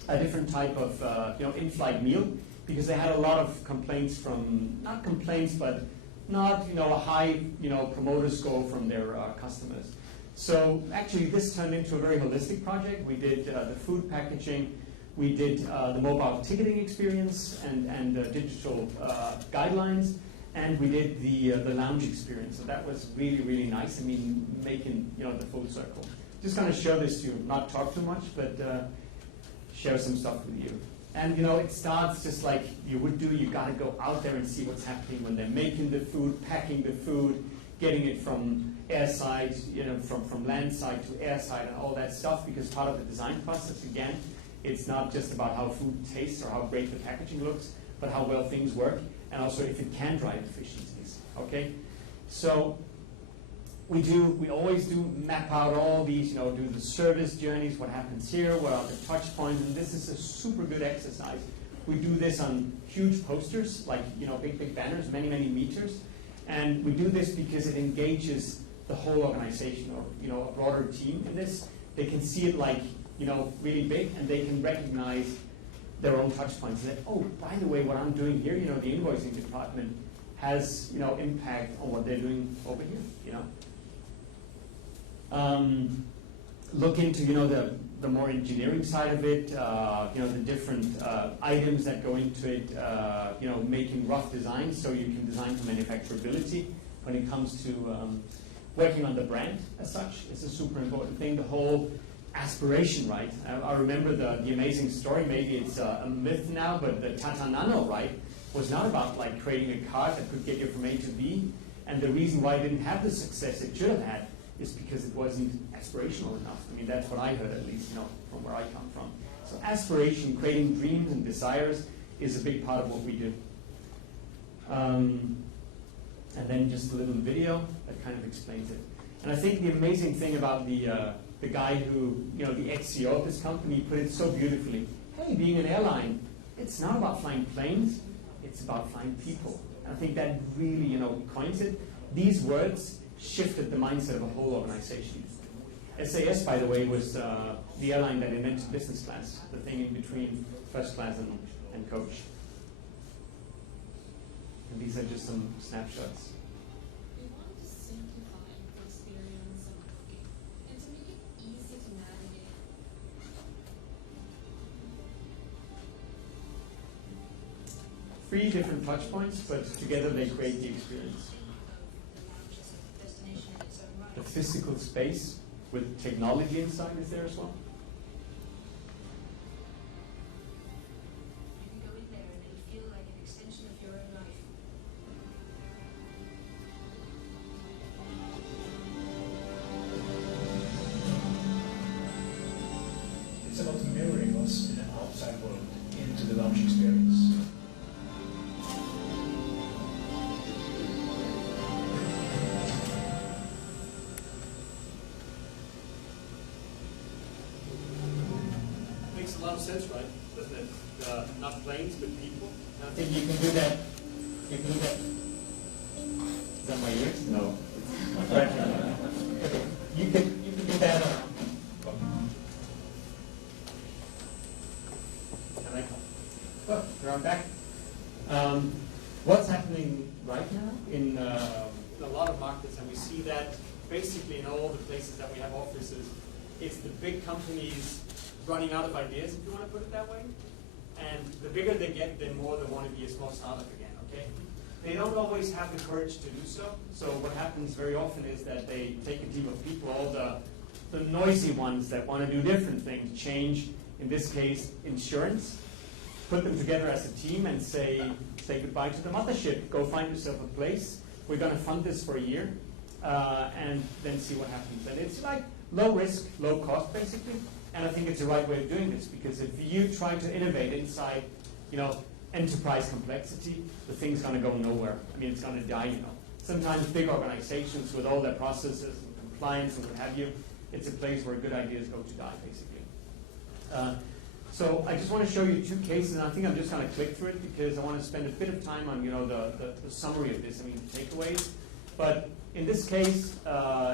a different type of in-flight meal, because they had a lot of complaints from, not complaints, but not a high promoter score from their customers. So actually this turned into a very holistic project. We did the food packaging, we did the mobile ticketing experience and digital guidelines, and we did the lounge experience. So that was really, really nice. I mean, making the full circle. Just going to show this to you, not talk too much, but share some stuff with you. And it starts just like you would do. You got to go out there and see what's happening when they're making the food, packing the food, getting it from airside, from land side to airside and all that stuff, because part of the design process, again, it's not just about how food tastes or how great the packaging looks, but how well things work, and also if it can drive efficiencies, okay? So we always do map out all these, do the service journeys, what happens here, what are the touch points, and this is a super good exercise. We do this on huge posters, like, big banners, many, many meters, and we do this because it engages the whole organization or, a broader team in this. They can see it like, really big, and they can recognize their own touch points. That, oh, by the way, what I'm doing here, the invoicing department has, impact on what they're doing over here, Look into, the more engineering side of it, the different items that go into it, making rough designs so you can design for manufacturability. When it comes to working on the brand as such, it's a super important thing. The whole aspiration, right? I remember the amazing story, maybe it's a myth now, but the Tata Nano, right, was not about like creating a car that could get you from A to B. And the reason why it didn't have the success it should have had is because it wasn't aspirational enough. I mean, that's what I heard, at least, from where I come from. So aspiration, creating dreams and desires, is a big part of what we do. And then just a little video that kind of explains it. And I think the amazing thing about the guy who, the ex-CEO of this company, put it so beautifully. Hey, being an airline, it's not about flying planes, it's about flying people. And I think that really, coins it. These words shifted the mindset of a whole organization. SAS, by the way, was the airline that invented business class, the thing in between first class and coach. And these are just some snapshots. We want to simplify 3 different touch points, but together they create the experience. The physical space with technology inside is there as well. You can go in there and it'll feel like an extension of your own life. It's about mirroring us in the outside world into the lounge experience. Makes a lot of sense, right? Doesn't it? Not planes, but people. I think you can do that. You can do that. Is that my ears? No. Right. Okay. You can do that. Can I? Oh, you're on back. What's happening right now in In a lot of markets, and we see that basically in all the places that we have offices, it's the big companies running out of ideas, if you want to put it that way. And the bigger they get, the more they want to be a small startup again, okay? They don't always have the courage to do so. So what happens very often is that they take a team of people, all the noisy ones that want to do different things, change, in this case, insurance, put them together as a team and say goodbye to the mothership. Go find yourself a place. We're going to fund this for a year, and then see what happens. And it's like low risk, low cost, basically. And I think it's the right way of doing this, because if you try to innovate inside, enterprise complexity, the thing's going to go nowhere. I mean, it's going to die. Sometimes big organizations with all their processes and compliance and what have you, it's a place where good ideas go to die, basically. So I just want to show you 2 cases, and I think I'm just going to click through it because I want to spend a bit of time on the summary of this. I mean, the takeaways. But in this case,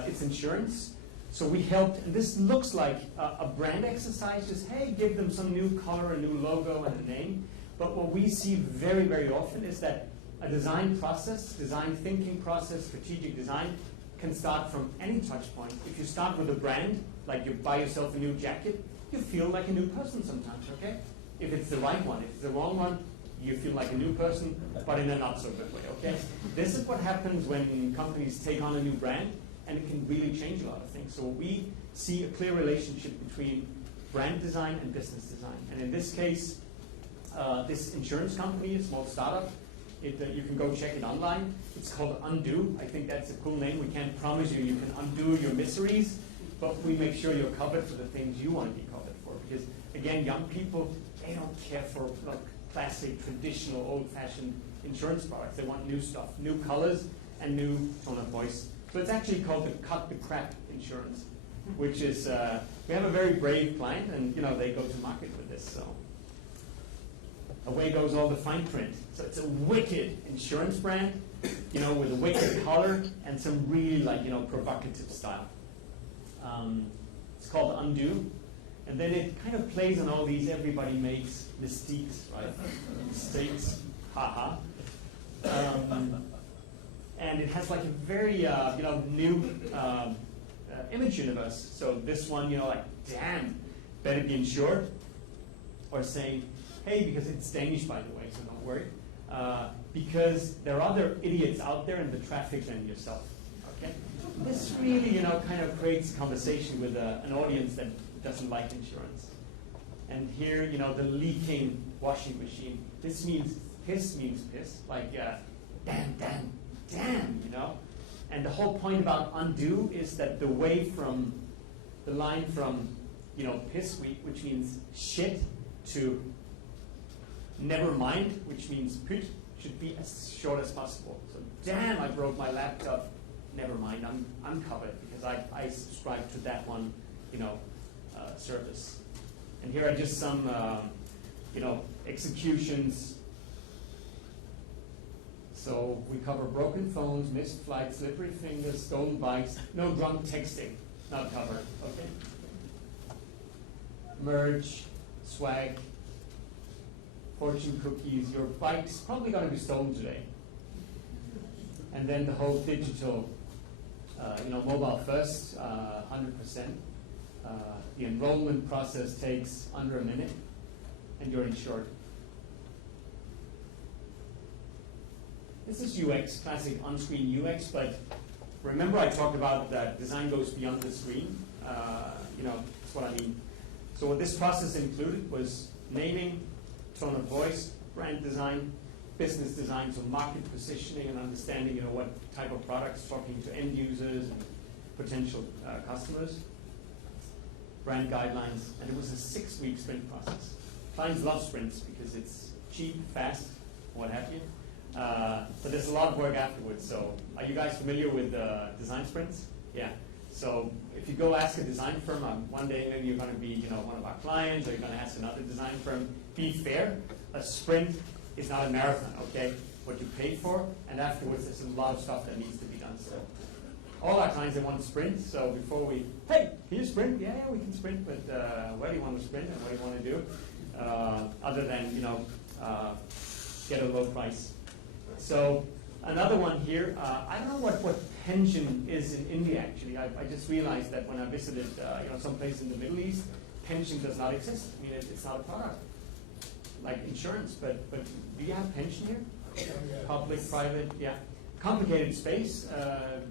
it's insurance. So we helped, and this looks like a brand exercise, just, hey, give them some new color, a new logo, and a name. But what we see very, very often is that a design process, design thinking process, strategic design, can start from any touch point. If you start with a brand, like you buy yourself a new jacket, you feel like a new person sometimes, okay? If it's the right one. If it's the wrong one, you feel like a new person, but in a not so good way, okay? This is what happens when companies take on a new brand, and it can really change a lot of things. So we see a clear relationship between brand design and business design. And in this case, this insurance company, a small startup, you can go check it online. It's called Undo. I think that's a cool name. We can't promise you can undo your miseries, but we make sure you're covered for the things you want to be covered for. Because, again, young people, they don't care for classic, traditional, old-fashioned insurance products. They want new stuff, new colors, and new tone of voice. So it's actually called the cut the crap insurance, which is, we have a very brave client, and they go to market with this. So away goes all the fine print. So it's a wicked insurance brand, with a wicked color and some really provocative style. It's called Undo, and then it kind of plays on all these everybody makes mistakes, right? Mistakes, haha. And it has like a very new image universe. So this one, damn, better be insured, or saying, hey, because it's Danish, by the way, so don't worry, because there are other idiots out there in the traffic than yourself. Okay, this really, kind of creates a conversation with an audience that doesn't like insurance. And here, the leaking washing machine. This means piss, like damn. And the whole point about undo is that the way from the line from piss, which means shit, to never mind, which means pyt, should be as short as possible. So damn, I broke my laptop. Never mind, I'm covered because I subscribe to that one service. And here are just some executions. So we cover broken phones, missed flights, slippery fingers, stolen bikes, no drunk texting, not covered, okay? Merch, swag, fortune cookies, your bike's probably going to be stolen today. And then the whole digital, mobile first, 100%. The enrollment process takes under a minute, and you're insured. This is UX, classic on-screen UX, but remember I talked about that design goes beyond the screen. That's what I mean. So what this process included was naming, tone of voice, brand design, business design, so market positioning and understanding, what type of products, talking to end users and potential customers, brand guidelines, and it was a 6-week sprint process. Clients love sprints because it's cheap, fast, what have you. But there's a lot of work afterwards. So are you guys familiar with design sprints? Yeah. So if you go ask a design firm, one day maybe you're going to be one of our clients, or you're going to ask another design firm, be fair. A sprint is not a marathon, okay? What you pay for, and afterwards there's a lot of stuff that needs to be done. So all our clients, they want to sprint. So before hey, can you sprint? Yeah, we can sprint, but where do you want to sprint and what do you want to do? Other than, get a low price. So another one here, I don't know what pension is in India actually. I just realized that when I visited some place in the Middle East, pension does not exist. I mean, it's not a product like insurance, but do you have pension here? Public, private, yeah. Complicated space.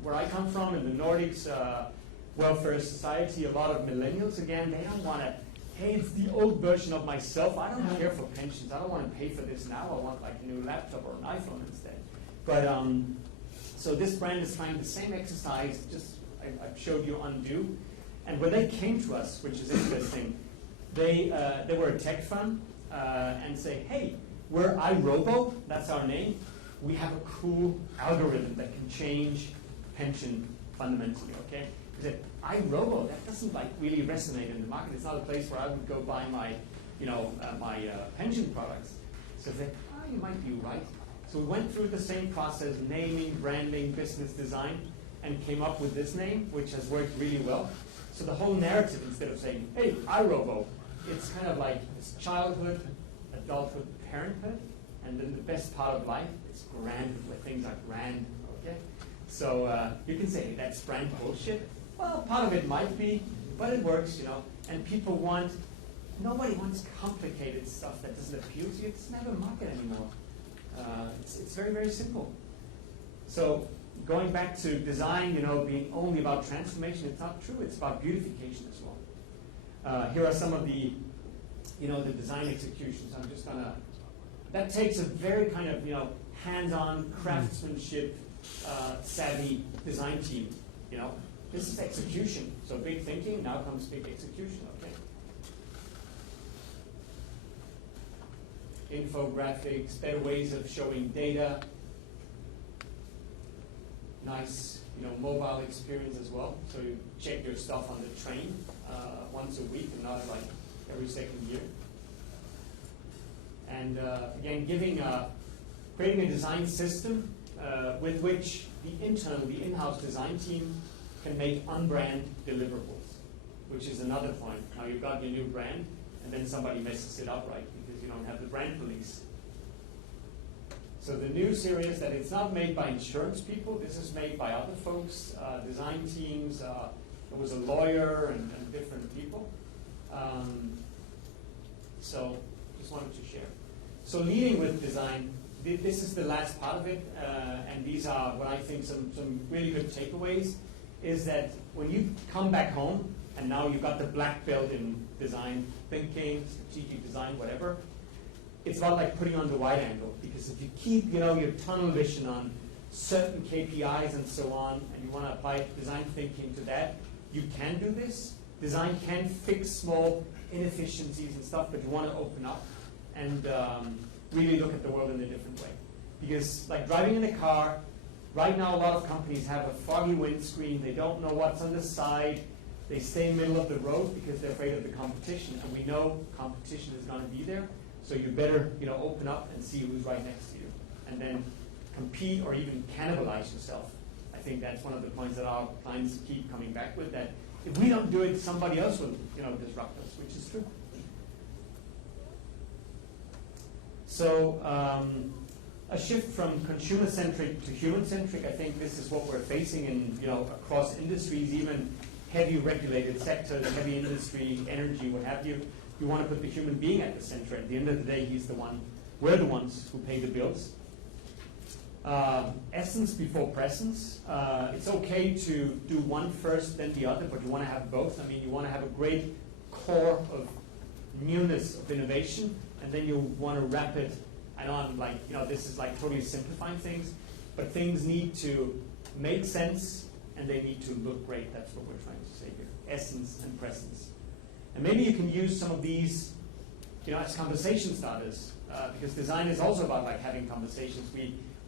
Where I come from in the Nordics, welfare society, a lot of millennials, again, they don't want to, hey, it's the old version of myself. I don't care for pensions. I don't want to pay for this now. I want like a new laptop or an iPhone instead. But so this brand is trying the same exercise, just I showed you undo. And when they came to us, which is interesting, they were a tech firm and say, hey, we're iRobo, that's our name. We have a cool algorithm that can change pension fundamentally, okay? They said, iRobo, that doesn't really resonate in the market. It's not a place where I would go buy my, my pension products. So they said, you might be right. So we went through the same process, naming, branding, business design, and came up with this name, which has worked really well. So the whole narrative, instead of saying, hey, iRobo, it's kind of like it's childhood, adulthood, parenthood, and then the best part of life is grand, where things are grand, okay? So you can say that's brand bullshit. Well, part of it might be, but it works, and people nobody wants complicated stuff that doesn't appeal to you. It doesn't have a market anymore. It's very, very simple. So going back to design, being only about transformation, it's not true. It's about beautification as well. Here are some of the, the design executions. I'm just gonna. That takes a very kind of, hands-on craftsmanship, savvy design team. This is execution. So big thinking. Now comes big execution. Okay. Infographics, better ways of showing data, nice, mobile experience as well. So you check your stuff on the train once a week and not like every second year. And again, creating a design system with which the in-house design team can make unbrand deliverables, which is another point. Now you've got your new brand, and then somebody messes it up, right? You don't have the brand police. So the news here is that it's not made by insurance people. This is made by other folks, design teams. There was a lawyer and different people. So just wanted to share. So leading with design, this is the last part of it, and these are what I think some really good takeaways, is that when you come back home, and now you've got the black belt in design thinking, strategic design, whatever, it's about like putting on the wide angle, because if you keep, your tunnel vision on certain KPIs and so on, and you want to apply design thinking to that, you can do this. Design can fix small inefficiencies and stuff, but you want to open up and really look at the world in a different way. Because like driving in a car, right now a lot of companies have a foggy windscreen, they don't know what's on the side, they stay in the middle of the road because they're afraid of the competition, and we know competition is going to be there. So you better, open up and see who's right next to you, and then compete or even cannibalize yourself. I think that's one of the points that our clients keep coming back with, that if we don't do it, somebody else will, disrupt us, which is true. So a shift from consumer-centric to human-centric, I think this is what we're facing in, across industries, even heavy regulated sectors, heavy industry, energy, what have you. You want to put the human being at the center. At the end of the day, he's the one. We're the ones who pay the bills. Essence before presence. It's okay to do one first, then the other, but you want to have both. I mean, you want to have a great core of newness, of innovation, and then you want to wrap it. I know I'm like, this is like totally simplifying things, but things need to make sense and they need to look great. That's what we're trying to say here. Essence and presence. And maybe you can use some of these, as conversation starters, because design is also about like having conversations.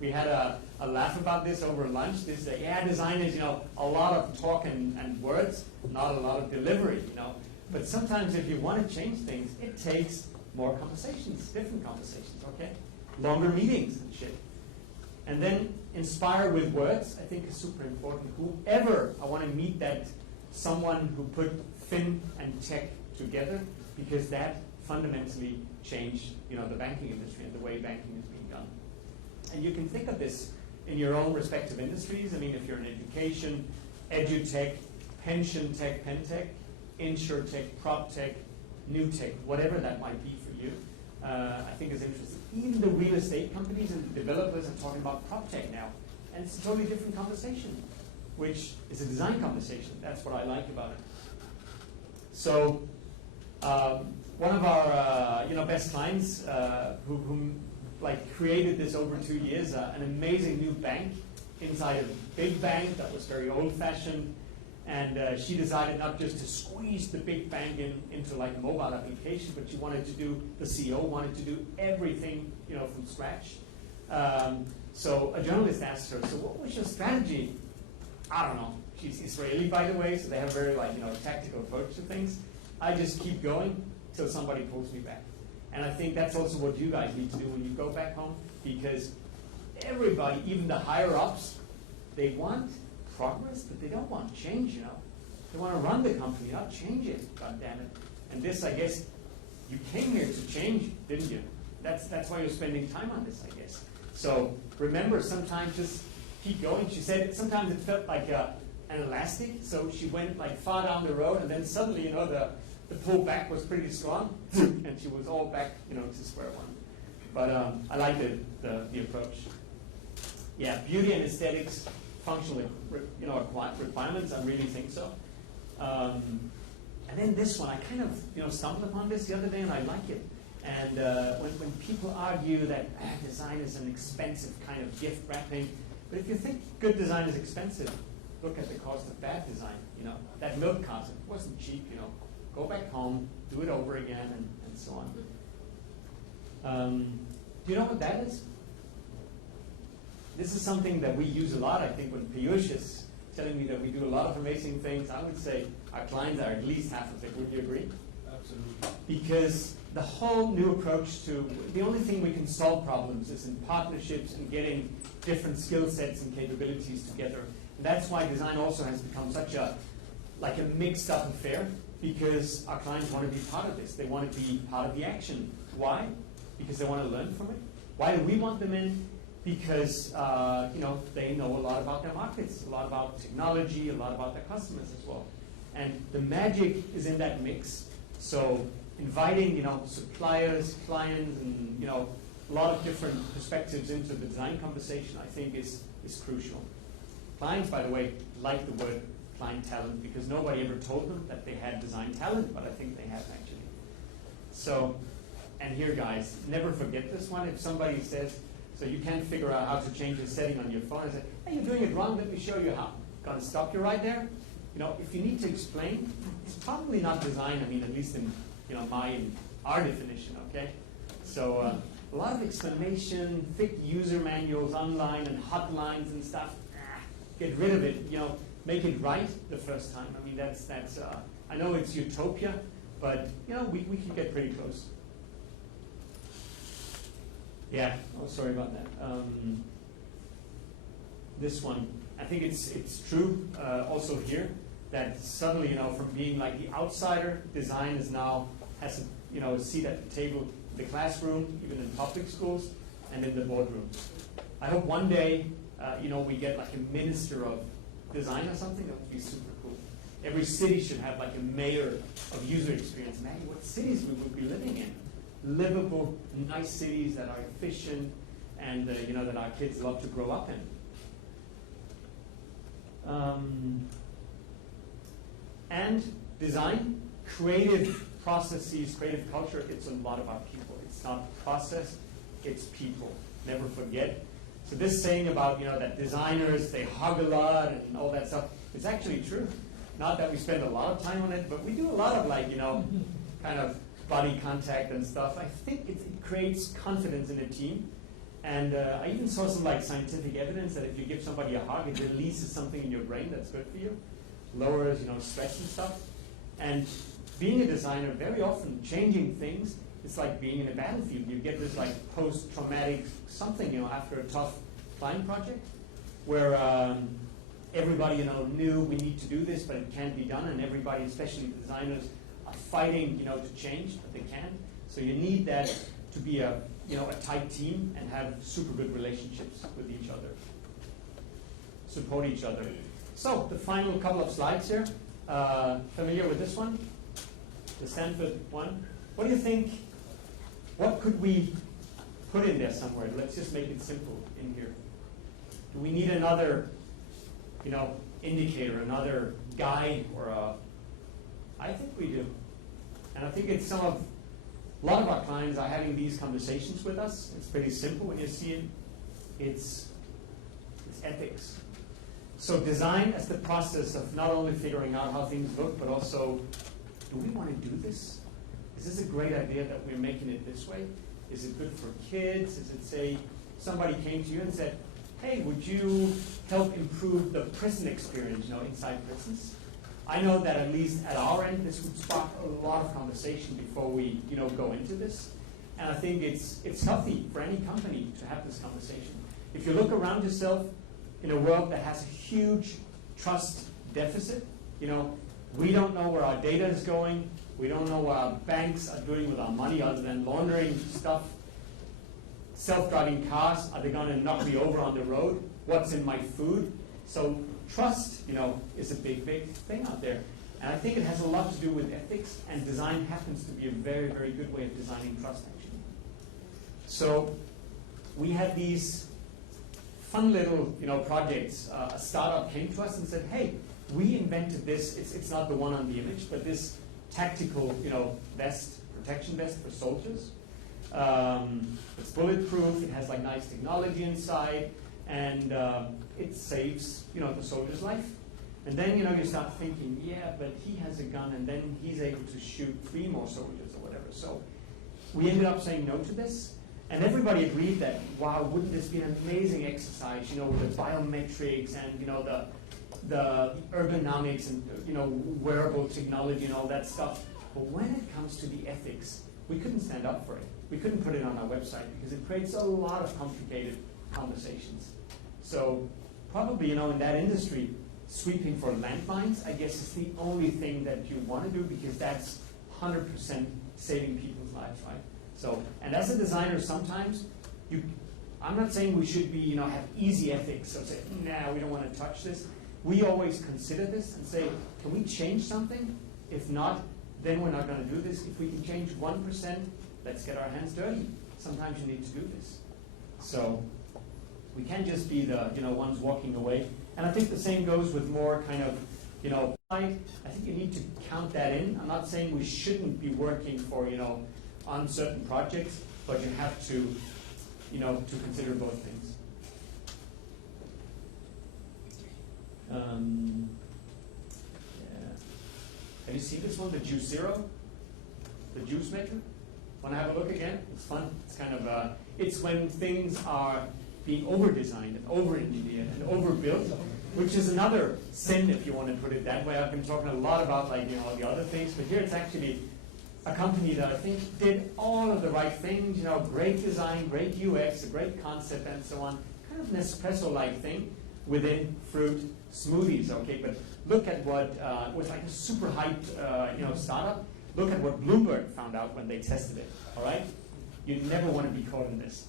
We had a laugh about this over lunch. Design is, a lot of talk and words, not a lot of delivery, But sometimes if you want to change things, it takes more conversations, different conversations, okay? Longer meetings and shit. And then inspire with words, I think is super important. Whoever, I want to meet that someone who put fin and tech together, because that fundamentally changed, the banking industry and the way banking is being done. And you can think of this in your own respective industries. I mean, if you're in education, edutech, pension tech, pentech, insurtech, proptech, new tech, whatever that might be for you, I think is interesting. Even the real estate companies and the developers are talking about proptech now. And it's a totally different conversation, which is a design conversation. That's what I like about it. So one of our best clients who created this over 2 years, an amazing new bank inside a big bank that was very old-fashioned, and she decided not just to squeeze the big bank into like a mobile application, but she wanted to do, the CEO wanted to do everything from scratch. So a journalist asked her, so what was your strategy? I don't know. She's Israeli, by the way, so they have a very tactical approach to things. I just keep going till somebody pulls me back. And I think that's also what you guys need to do when you go back home, because everybody, even the higher ups, they want progress, but they don't want change, They want to run the company, not change it, God damn it. And this, I guess, you came here to change, didn't you? That's why you're spending time on this, I guess. So remember, sometimes just keep going. She said sometimes it felt like an elastic, so she went like far down the road, and then suddenly, the pull back was pretty strong, and she was all back, to square one. But I like the approach. Yeah, beauty and aesthetics, functional, requirements. I really think so. And then this one, I kind of, stumbled upon this the other day, and I like it. And when people argue that design is an expensive kind of gift wrapping, but if you think good design is expensive, look at the cost of bad design. That milk carton wasn't cheap. Go back home, do it over again, and so on. Do you know what that is? This is something that we use a lot. I think when Piyush is telling me that we do a lot of amazing things, I would say our clients are at least half of it. Would you agree? Absolutely. Because the whole new approach to, the only thing we can solve problems is in partnerships and getting different skill sets and capabilities together. And that's why design also has become such a mixed up affair, because our clients want to be part of this. They want to be part of the action. Why? Because they want to learn from it. Why do we want them in? Because they know a lot about their markets, a lot about technology, a lot about their customers as well. And the magic is in that mix. So inviting suppliers, clients, and a lot of different perspectives into the design conversation, I think is crucial. Clients, by the way, like the word client talent, because nobody ever told them that they had design talent, but I think they have actually. So, and here guys, never forget this one. If somebody says, so you can't figure out how to change the setting on your phone, I say, hey, you're doing it wrong, let me show you how. Gonna stop you right there. If you need to explain, it's probably not design, at least in our definition, okay? So a lot of explanation, thick user manuals online and hotlines and stuff, get rid of it, make it right the first time. That's I know it's utopia, but we can get pretty close. Yeah, oh, sorry about that. This one, I think it's true also here, that suddenly, from being like the outsider, design is now has a seat at the table, in the classroom, even in public schools, and in the boardroom. I hope one day, we get like a minister of design or something. That would be super cool. Every city should have like a mayor of user experience. Imagine what cities we would be living in. Livable, nice cities that are efficient, and that our kids love to grow up in. And design, creative processes, creative culture, it's a lot about people. It's not process, it's people. Never forget. So this saying about, that designers, they hug a lot and all that stuff, it's actually true. Not that we spend a lot of time on it, but we do a lot of kind of body contact and stuff. I think it creates confidence in a team. And I even saw some scientific evidence that if you give somebody a hug, it releases something in your brain that's good for you, lowers stress and stuff. And being a designer, very often changing things, it's like being in a battlefield. You get this post-traumatic something, after a tough client project, where everybody knew we need to do this, but it can't be done, and everybody, especially the designers, are fighting to change, but they can't. So you need that to be a tight team and have super good relationships with each other, support each other. So the final couple of slides here. Familiar with this one? The Stanford one. What do you think? What could we put in there somewhere? Let's just make it simple in here. Do we need another, indicator, another guide, or I think we do. And I think it's a lot of our clients are having these conversations with us. It's pretty simple when you see it. It's ethics. So design as the process of not only figuring out how things look, but also, do we want to do this? Is this a great idea that we're making it this way? Is it good for kids? Is it, say, somebody came to you and said, hey, would you help improve the prison experience, inside prisons? I know that at least at our end, this would spark a lot of conversation before we, go into this. And I think it's healthy for any company to have this conversation. If you look around yourself in a world that has a huge trust deficit, we don't know where our data is going. We don't know what our banks are doing with our money other than laundering stuff. Self-driving cars, are they going to knock me over on the road? What's in my food? So trust, is a big, big thing out there. And I think it has a lot to do with ethics, and design happens to be a very, very good way of designing trust, actually. So we had these fun little, projects. A startup came to us and said, hey, we invented this. It's not the one on the image, but this tactical, vest, protection vest for soldiers. It's bulletproof. It has nice technology inside, and it saves, the soldier's life. And then, you start thinking, yeah, but he has a gun, and then he's able to shoot 3 more soldiers or whatever. So we ended up saying no to this, and everybody agreed that, wow, wouldn't this be an amazing exercise, with the biometrics and, the ergonomics and, wearable technology and all that stuff. But when it comes to the ethics, we couldn't stand up for it. We couldn't put it on our website because it creates a lot of complicated conversations. So probably, in that industry, sweeping for landmines, I guess, is the only thing that you want to do because that's 100% saving people's lives, right? So, and as a designer, sometimes I'm not saying we should be, have easy ethics. So say, nah, we don't want to touch this. We always consider this and say, can we change something? If not, then we're not going to do this. If we can change 1%, let's get our hands dirty. Sometimes you need to do this. So we can't just be the ones walking away. And I think the same goes with more kind of, I think you need to count that in. I'm not saying we shouldn't be working for, on certain projects, but you have to, to consider both things. Yeah. Have you seen this one, the Juice Zero? The juice maker? Want to have a look again? It's fun. It's kind of, it's when things are being over-designed and over-engineered and overbuilt, which is another sin, if you want to put it that way. I've been talking a lot about all the other things, but here it's actually a company that I think did all of the right things, great design, great UX, a great concept, and so on. Kind of an espresso-like thing within fruit smoothies, okay? But look at what was like a super hyped, startup. Look at what Bloomberg found out when they tested it, all right? You never want to be caught in this.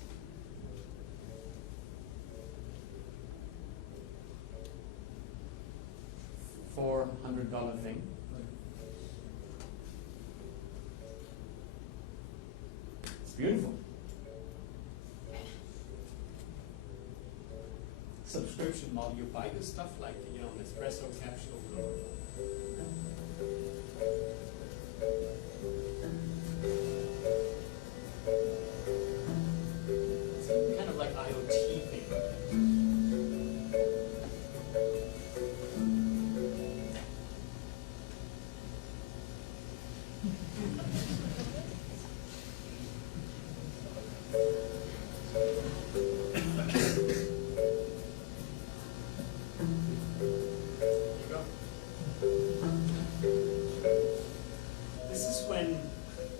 $400 thing. It's beautiful. subscription model. You buy this stuff like, you know, an espresso capsule. It's kind of like IoT thing.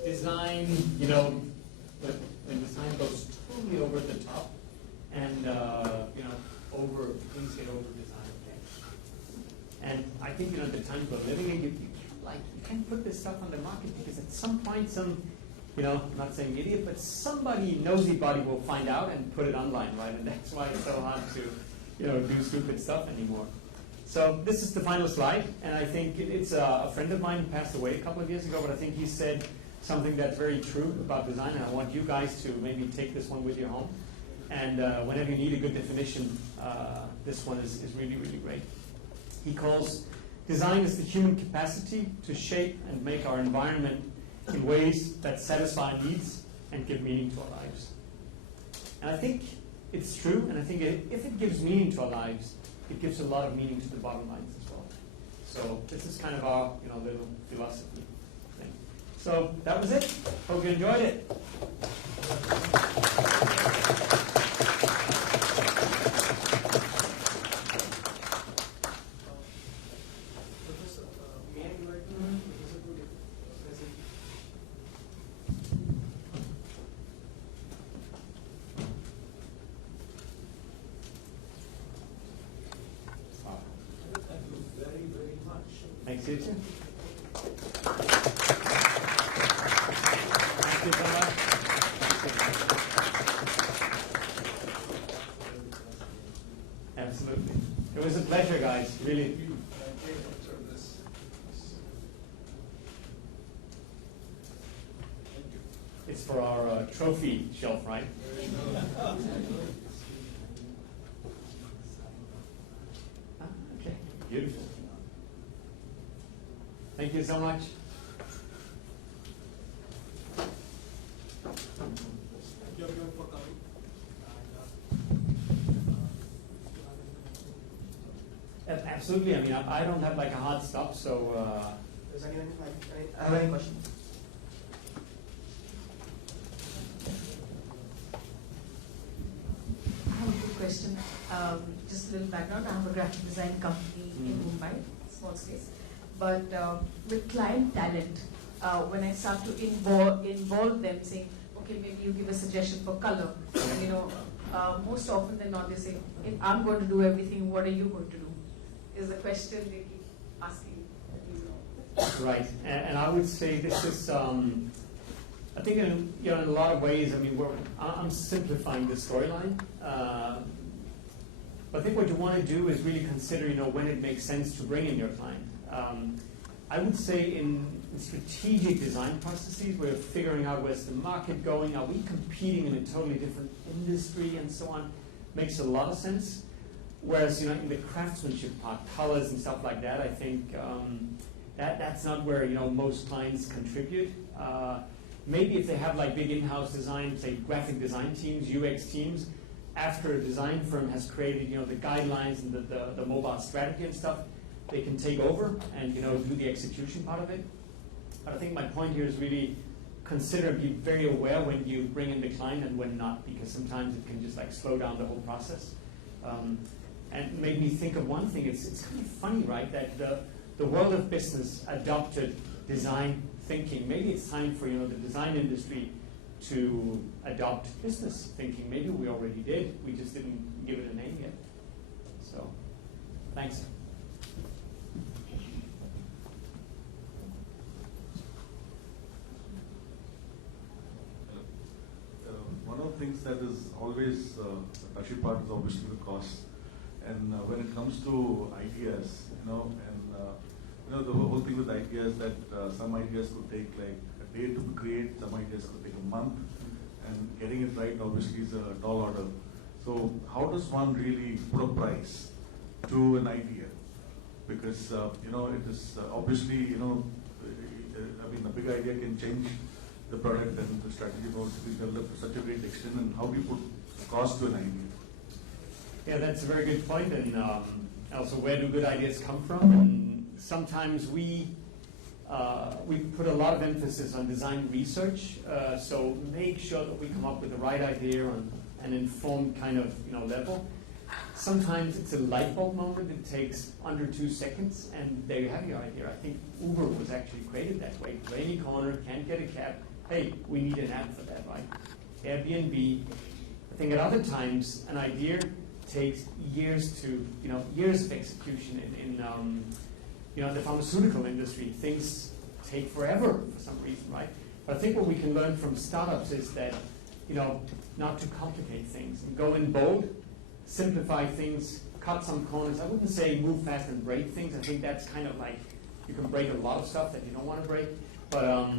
Design, you know, when design goes totally over the top, and you know, things get over designed. Okay? And I think, you know, the times we're living in, you can't put this stuff on the market because at some point, you know, I'm not saying idiot, but somebody nosy body will find out and put it online, right? And that's why it's so hard to, you know, do stupid stuff anymore. So this is the final slide, and I think it's a friend of mine who passed away a couple of years ago, but I think he said something that's very true about design, and I want you guys to maybe take this one with you home. And whenever you need a good definition, this one is really, really great. He calls design as the human capacity to shape and make our environment in ways that satisfy needs and give meaning to our lives. And I think it's true, and I think if it gives meaning to our lives, it gives a lot of meaning to the bottom lines as well. So this is kind of our, you know, little philosophy thing. So that was it. Hope you enjoyed it. Thanks, you too. Thank you so much. Absolutely. It was a pleasure, guys. Really. It's for our trophy shelf, right? Okay. Beautiful. Thank you so much. Absolutely. I mean, I don't have like a hard stop, so. Does anyone have any questions? I have a quick question. Just a little background. I have a graphic design company in Mumbai, small space. But with client talent, when I start to involve them, saying, okay, maybe you give a suggestion for color, and, you know, most often than not, they say, if I'm going to do everything, what are you going to do? Is the question they keep asking. Right, and I would say this is, I think in a lot of ways, I mean, I'm simplifying the storyline. But I think what you want to do is really consider, when it makes sense to bring in your client. I would say in strategic design processes, we're figuring out where's the market going, are we competing in a totally different industry and so on, makes a lot of sense. Whereas, in the craftsmanship part, colors and stuff like that, I think that's not where, most clients contribute. Maybe if they have like big in-house design, say graphic design teams, UX teams, after a design firm has created, the guidelines and the mobile strategy and stuff, they can take over and, do the execution part of it. But I think my point here is really consider, be very aware when you bring in the client and when not, because sometimes it can just like slow down the whole process. And made me think of one thing. It's kind of funny, right, that the world of business adopted design thinking. Maybe it's time for the design industry to adopt business thinking. Maybe we already did. We just didn't give it a name yet. So, thanks. One of the things that is always the touchy part is obviously the cost. And when it comes to ideas, the whole thing with ideas that some ideas could take like a day to create, some ideas could take a month, and getting it right obviously is a tall order. So how does one really put a price to an idea? Because it is obviously I mean, a big idea can change the product and the strategy notes to be developed to such a great extent. And how do you put cost to an idea? Yeah, that's a very good point. And also, where do good ideas come from? And sometimes we put a lot of emphasis on design research. So make sure that we come up with the right idea on an informed kind of level. Sometimes it's a light bulb moment. It takes under 2 seconds, and there you have your idea. I think Uber was actually created that way. Rainy corner, can't get a cab. Hey, we need an app for that, right? Airbnb. I think at other times, an idea takes years of execution in the pharmaceutical industry. Things take forever for some reason, right? But I think what we can learn from startups is that, not to complicate things and go in bold, simplify things, cut some corners. I wouldn't say move fast and break things. I think that's kind of like you can break a lot of stuff that you don't want to break. But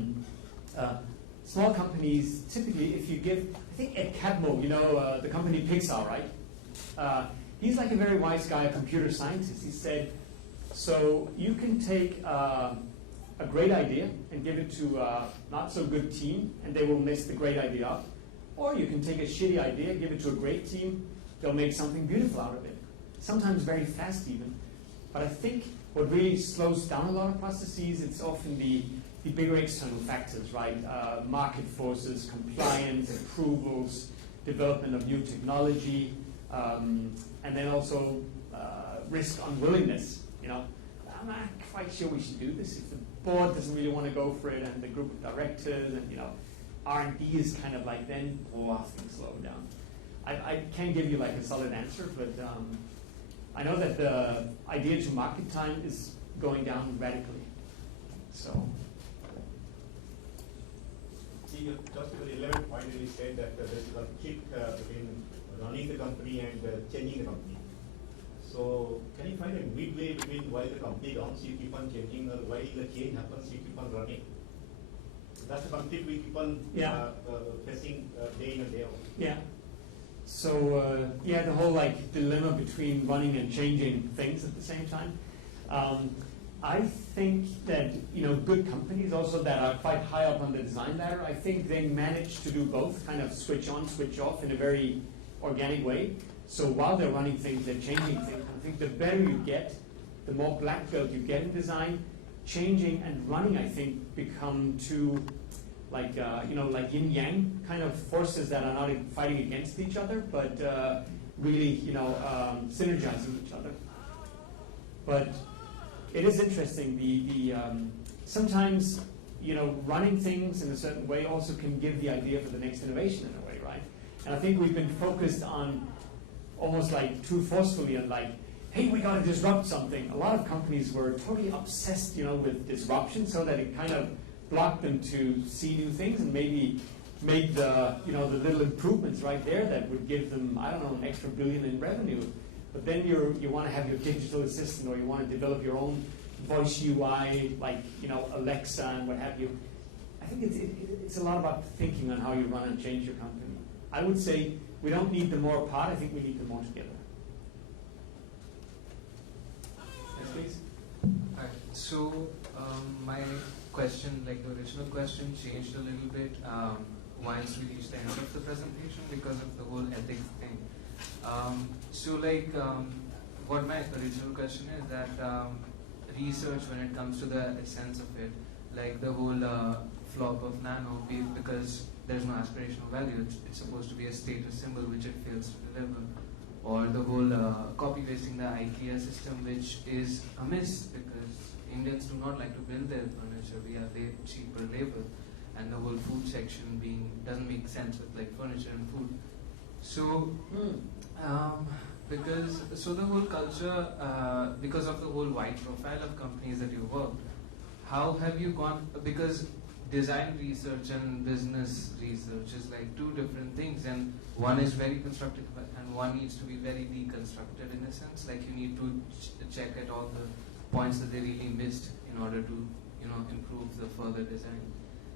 small companies, typically, if you give, I think Ed Catmull, the company Pixar, right? He's like a very wise guy, a computer scientist. He said, so you can take a great idea and give it to a not so good team, and they will mess the great idea up. Or you can take a shitty idea, give it to a great team, they'll make something beautiful out of it. Sometimes very fast even. But I think what really slows down a lot of processes, it's often the bigger external factors, right? Market forces, compliance, approvals, development of new technology, and then also risk unwillingness. I'm not quite sure we should do this. If the board doesn't really want to go for it, and the group of directors, and R&D is kind of like, then things slow down. I can't give you like a solid answer, but I know that the idea to market time is going down radically. So. See, you just a very relevant point when you said that there is a kick between running the company and changing the company. So can you find a midway between while the company runs, you keep on changing, or while the change happens, you keep on running? That's a conflict we keep on facing day in and day out. Yeah. So the whole like dilemma between running and changing things at the same time. I think that good companies also that are quite high up on the design ladder, I think they manage to do both, kind of switch on, switch off in a very organic way. So while they're running things, they're changing things. I think the better you get, the more black belt you get in design. Changing and running, I think, become two like yin yang kind of forces that are not fighting against each other, but really synergizing each other. But it is interesting. The sometimes running things in a certain way also can give the idea for the next innovation in a way, right? And I think we've been focused on almost like too forcefully on like, hey, we got to disrupt something. A lot of companies were totally obsessed, with disruption, so that it kind of blocked them to see new things and maybe make the little improvements right there that would give them, I don't know, an extra $1 billion in revenue. But then you want to have your digital assistant, or you want to develop your own voice UI, like Alexa and what have you. I think it's a lot about thinking on how you run and change your company. I would say we don't need them more apart. I think we need them more together. Yes, please. Hi. So my question, like the original question, changed a little bit once we reached the end of the presentation because of the whole ethics thing. What my original question is that research, when it comes to the essence of it, like the whole flop of Nano, because there's no aspirational value, it's supposed to be a status symbol which it fails to deliver, or the whole copy-pasting the IKEA system, which is a miss because Indians do not like to build their furniture. We have cheaper labor, and the whole food section doesn't make sense with like furniture and food. So, the whole culture, because of the whole wide profile of companies that you worked, how have you gone? Because design research and business research is like two different things, and one is very constructive and one needs to be very deconstructed in a sense. Like you need to check at all the points that they really missed in order to improve the further design.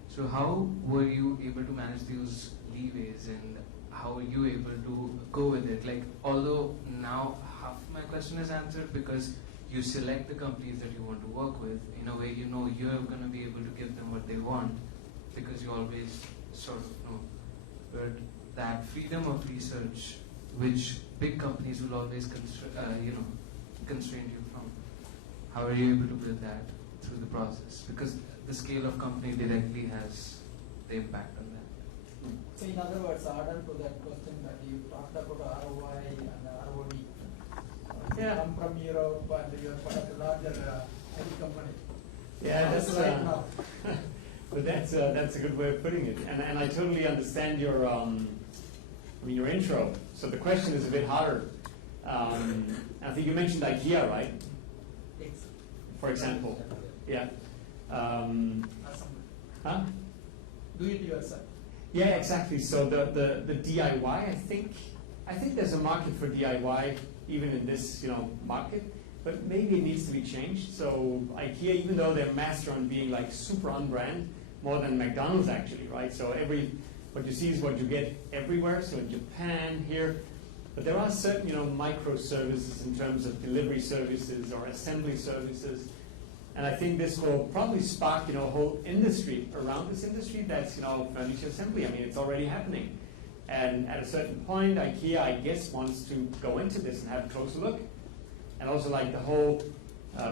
So how were you able to manage those leeways, and how are you able to go with it? Like, although now half my question is answered because you select the companies that you want to work with, in a way you know you're going to be able to give them what they want because you always sort of know. But that freedom of research, which big companies will always constrain you from, how are you able to build that through the process? Because the scale of company directly has the impact on that. So in other words, add-on to that question that you talked about ROI and ROD. You Yeah. come from Europe and you're part of a larger heavy company. Yeah, How's that's right now? but that's a good way of putting it, and I totally understand your your intro. So the question is a bit harder. I think you mentioned IKEA, right? For example, yeah. Huh? Do it yourself. Yeah, exactly. So the DIY, I think there's a market for DIY even in this market, but maybe it needs to be changed. So IKEA, even though they're master on being like super on-brand, more than McDonald's actually, right? So what you see is what you get everywhere. So in Japan, here, but there are certain microservices in terms of delivery services or assembly services. And I think this will probably spark, a whole industry around this industry that's, furniture assembly. I mean, it's already happening. And at a certain point, IKEA, I guess, wants to go into this and have a closer look. And also like the whole,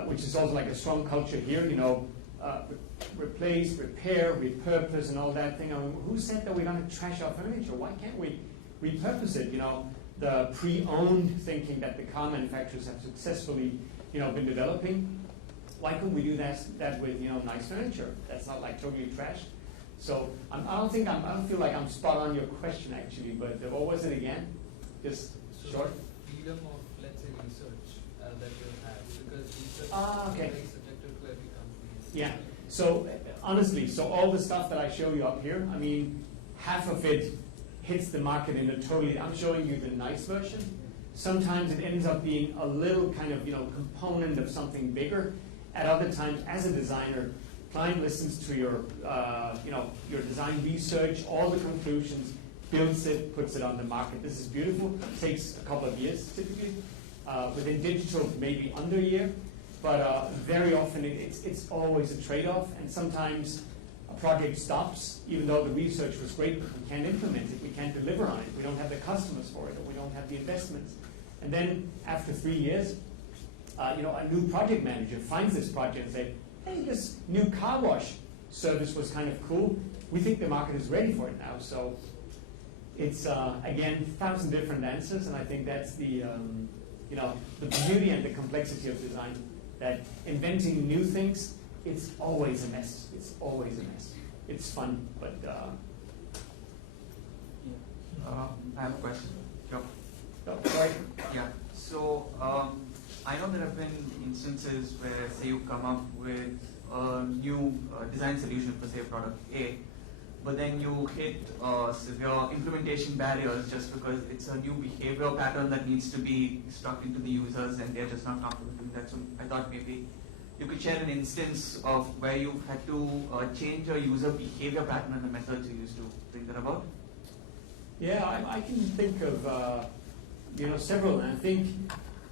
which is also like a strong culture here, replace, repair, repurpose, and all that thing. I mean, who said that we're going to trash our furniture? Why can't we repurpose it? The pre-owned thinking that the car manufacturers have successfully, been developing. Why couldn't we do that with nice furniture? That's not like totally trash. So I don't feel like I'm spot on your question actually. But what was it again? Just short. Freedom of, let's say, research that you have, because research Okay. is very subjective to every company. Yeah. So honestly, all the stuff that I show you up here, I mean, half of it hits the market in a totally. I'm showing you the nice version. Sometimes it ends up being a little kind of component of something bigger. At other times, as a designer, client listens to your your design research, all the conclusions, builds it, puts it on the market. This is beautiful. It takes a couple of years typically. Within digital, maybe under a year. But very often it's always a trade-off, and sometimes a project stops, even though the research was great, but we can't implement it, we can't deliver on it, we don't have the customers for it, or we don't have the investments. And then after 3 years, a new project manager finds this project and says, hey, this new car wash service was kind of cool. We think the market is ready for it now. So it's, again, 1,000 different answers, and I think that's the beauty and the complexity of design, that inventing new things, it's always a mess. It's always a mess. It's fun, but... I have a question. Sure. Oh, sorry. Yeah. So I know there have been instances where, say, you come up with a new design solution for, say, product A, but then you hit severe implementation barriers just because it's a new behavior pattern that needs to be struck into the users and they're just not comfortable doing that. So I thought maybe you could share an instance of where you've had to change your user behavior pattern and the methods you used to bring that about. Yeah, I can think of several, and I think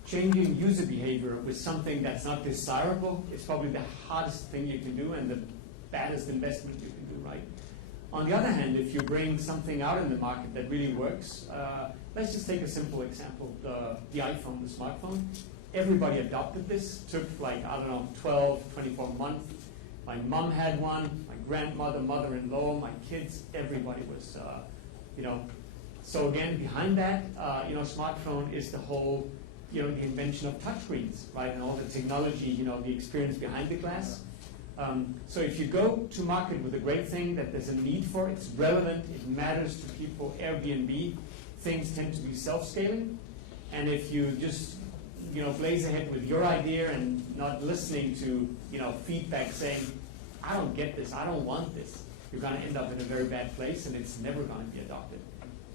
changing user behavior with something that's not desirable is probably the hardest thing you can do and the baddest investment you can do, right? On the other hand, if you bring something out in the market that really works, let's just take a simple example, the iPhone, the smartphone. Everybody adopted this, took 12, 24 months. My mom had one, my grandmother, mother-in-law, my kids, everybody was, So again, behind that, smartphone is the whole, the invention of touchscreens, right? And all the technology, the experience behind the glass. So if you go to market with a great thing that there's a need for, it's relevant, it matters to people, Airbnb, things tend to be self-scaling. And if you just, blaze ahead with your idea and not listening to, feedback saying, I don't get this, I don't want this, you're going to end up in a very bad place and it's never going to be adopted.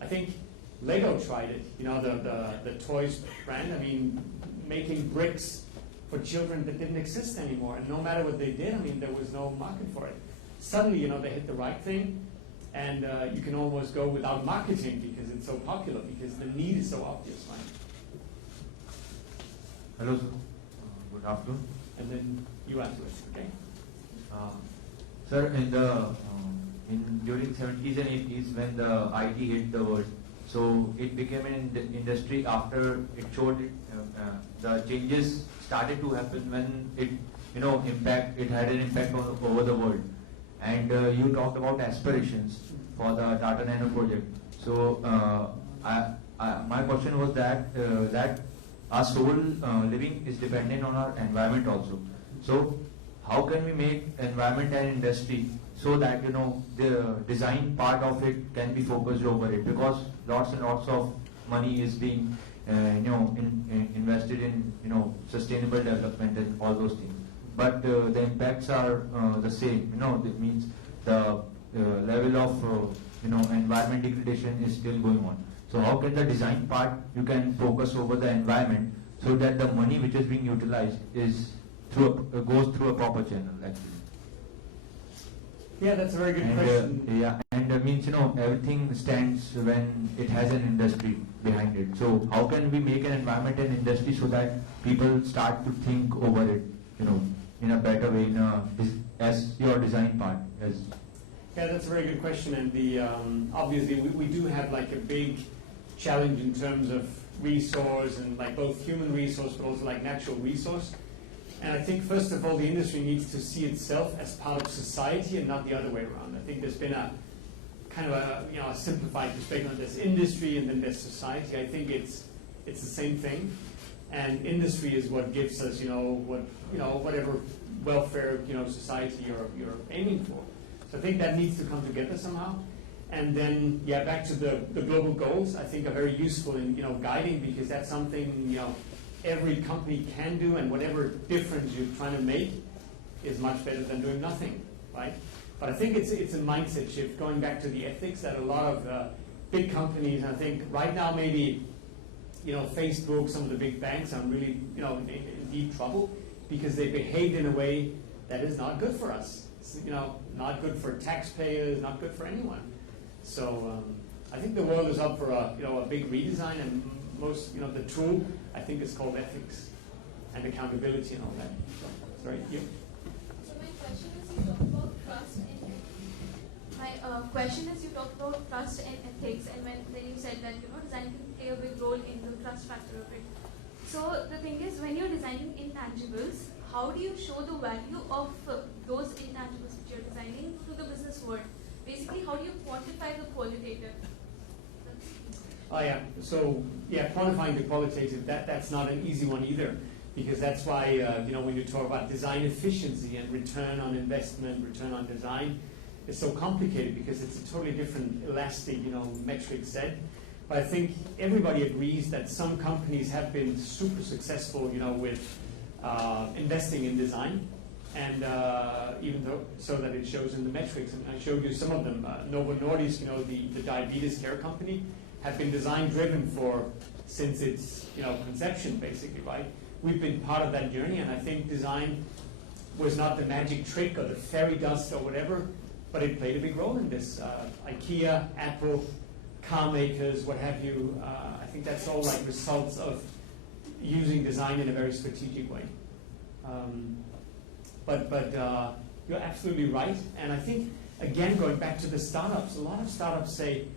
I think Lego tried it, the toys brand. I mean, making bricks for children that didn't exist anymore. And no matter what they did, I mean, there was no market for it. Suddenly, they hit the right thing. And you can almost go without marketing because it's so popular, because the need is so obvious, right? Hello, sir. Good afternoon. And then you afterwards, okay? Sir, during 70s and 80s, when the IT hit the world, so it became an industry after it showed it, the changes started to happen when it had an impact over the world. And you talked about aspirations for the Tata Nano project. So my question was that our sole living is dependent on our environment also. So how can we make environment and industry so that the design part of it can be focused over it, because lots and lots of money is being invested in sustainable development and all those things, but the impacts are the same. That means the level of environment degradation is still going on. So how can the design part you can focus over the environment so that the money which is being utilized goes through a proper channel actually? Yeah, that's a very good question. And means everything stands when it has an industry behind it. So how can we make an environment and industry so that people start to think over it, in a better way, as your design part? Yeah, that's a very good question. And obviously we do have like a big challenge in terms of resource, and like both human resource but also like natural resource. And I think, first of all, the industry needs to see itself as part of society and not the other way around. I think there's been a kind of a simplified perspective on this industry and then there's society. I think it's the same thing. And industry is what gives us, whatever welfare, society you're aiming for. So I think that needs to come together somehow. And then, back to the global goals, I think are very useful in, guiding, because that's something, every company can do, and whatever difference you're trying to make is much better than doing nothing, right? But I think it's a mindset shift, going back to the ethics, that a lot of big companies, and I think right now maybe, Facebook, some of the big banks are really, in deep trouble because they behaved in a way that is not good for us. It's, not good for taxpayers, not good for anyone. So I think the world is up for a big redesign, and most, the tool, I think, is called ethics and accountability and all that. So, sorry, you. So my question is, you talk about trust and ethics, and then you said that design can play a big role in the trust factor of it. So the thing is, when you're designing intangibles, how do you show the value of those intangibles which you're designing to the business world? Basically, how do you quantify the qualitative? Oh yeah, so quantifying the qualitative, that's not an easy one either, because that's why when you talk about design efficiency and return on investment, return on design, it's so complicated because it's a totally different elastic metric set. But I think everybody agrees that some companies have been super successful with investing in design, and even though so that it shows in the metrics. And I showed you some of them. Novo Nordisk, the diabetes care company, have been design driven since its conception, basically, right? We've been part of that journey, and I think design was not the magic trick or the fairy dust or whatever, but it played a big role in this. IKEA, Apple, car makers, what have you. I think that's all like results of using design in a very strategic way. But you're absolutely right, and I think again going back to the startups, a lot of startups say,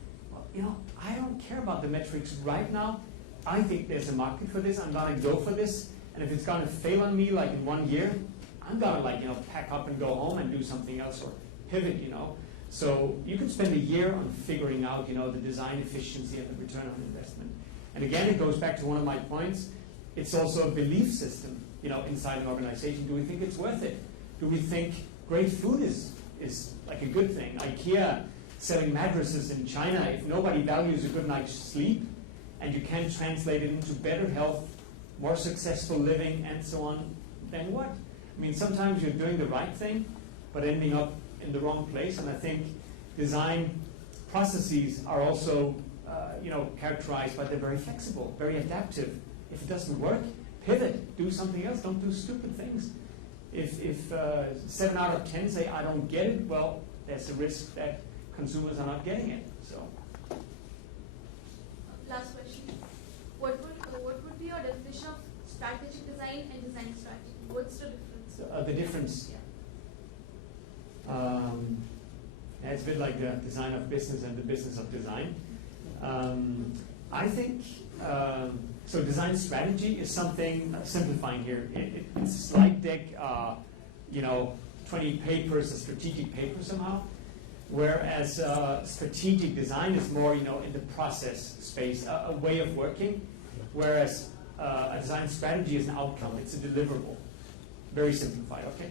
I don't care about the metrics right now. I think there's a market for this. I'm going to go for this. And if it's going to fail on me like in 1 year, I'm going to pack up and go home and do something else or pivot, So you can spend a year on figuring out, the design efficiency and the return on investment. And again, it goes back to one of my points. It's also a belief system, inside an organization. Do we think it's worth it? Do we think great food is like a good thing? IKEA selling mattresses in China, if nobody values a good night's sleep, and you can translate it into better health, more successful living, and so on, then what? I mean, sometimes you're doing the right thing, but ending up in the wrong place. And I think design processes are also, characterized by they're very flexible, very adaptive. If it doesn't work, pivot, do something else. Don't do stupid things. If 7 out of 10 say I don't get it, well, there's a risk that consumers are not getting it. So. Last question. What would be your definition of strategic design and design strategy? What's the difference? The difference. Yeah, it's a bit like the design of business and the business of design. I think so. Design strategy is something simplifying here. It's a slide deck, 20 papers, a strategic paper somehow. Whereas strategic design is more, in the process space, a way of working. Whereas a design strategy is an outcome. It's a deliverable. Very simplified. Okay.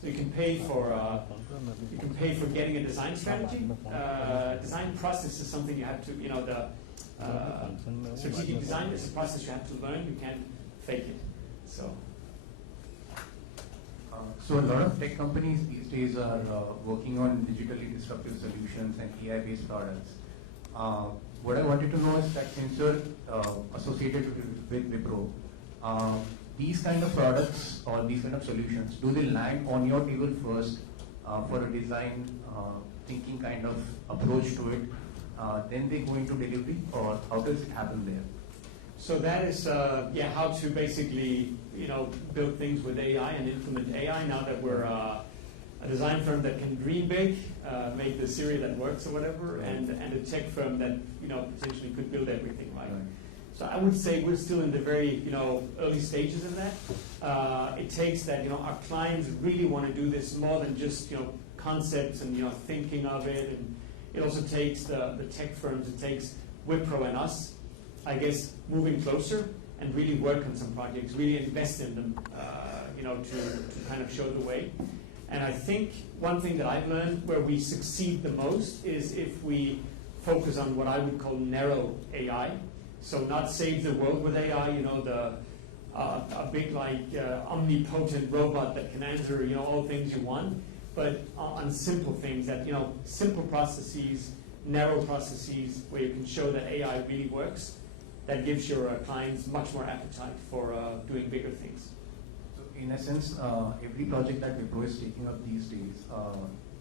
So you can pay for getting a design strategy. Design process is something you have to, the strategic design is a process you have to learn. You can't fake it. So a lot of tech companies these days are working on digitally disruptive solutions and AI-based products. What I wanted to know is that since you're associated with Wipro, these kind of products or these kind of solutions, do they land on your table first for a design thinking kind of approach to it, then they go into delivery, or how does it happen there? So that is, how to basically, build things with AI and implement AI. Now that we're a design firm that can dream big, make the Siri that works or whatever, and a tech firm that, potentially could build everything, right? So I would say we're still in the very, early stages of that. It takes that, our clients really want to do this more than just, concepts and, thinking of it. And it also takes the tech firms, it takes Wipro and us, I guess, moving closer and really work on some projects, really invest in them, to kind of show the way. And I think one thing that I've learned where we succeed the most is if we focus on what I would call narrow AI. So not save the world with AI, a big omnipotent robot that can answer, all things you want, but on simple things that, simple processes, narrow processes where you can show that AI really works. That gives your clients much more appetite for doing bigger things. So in a sense, every project that Wipro is taking up these days,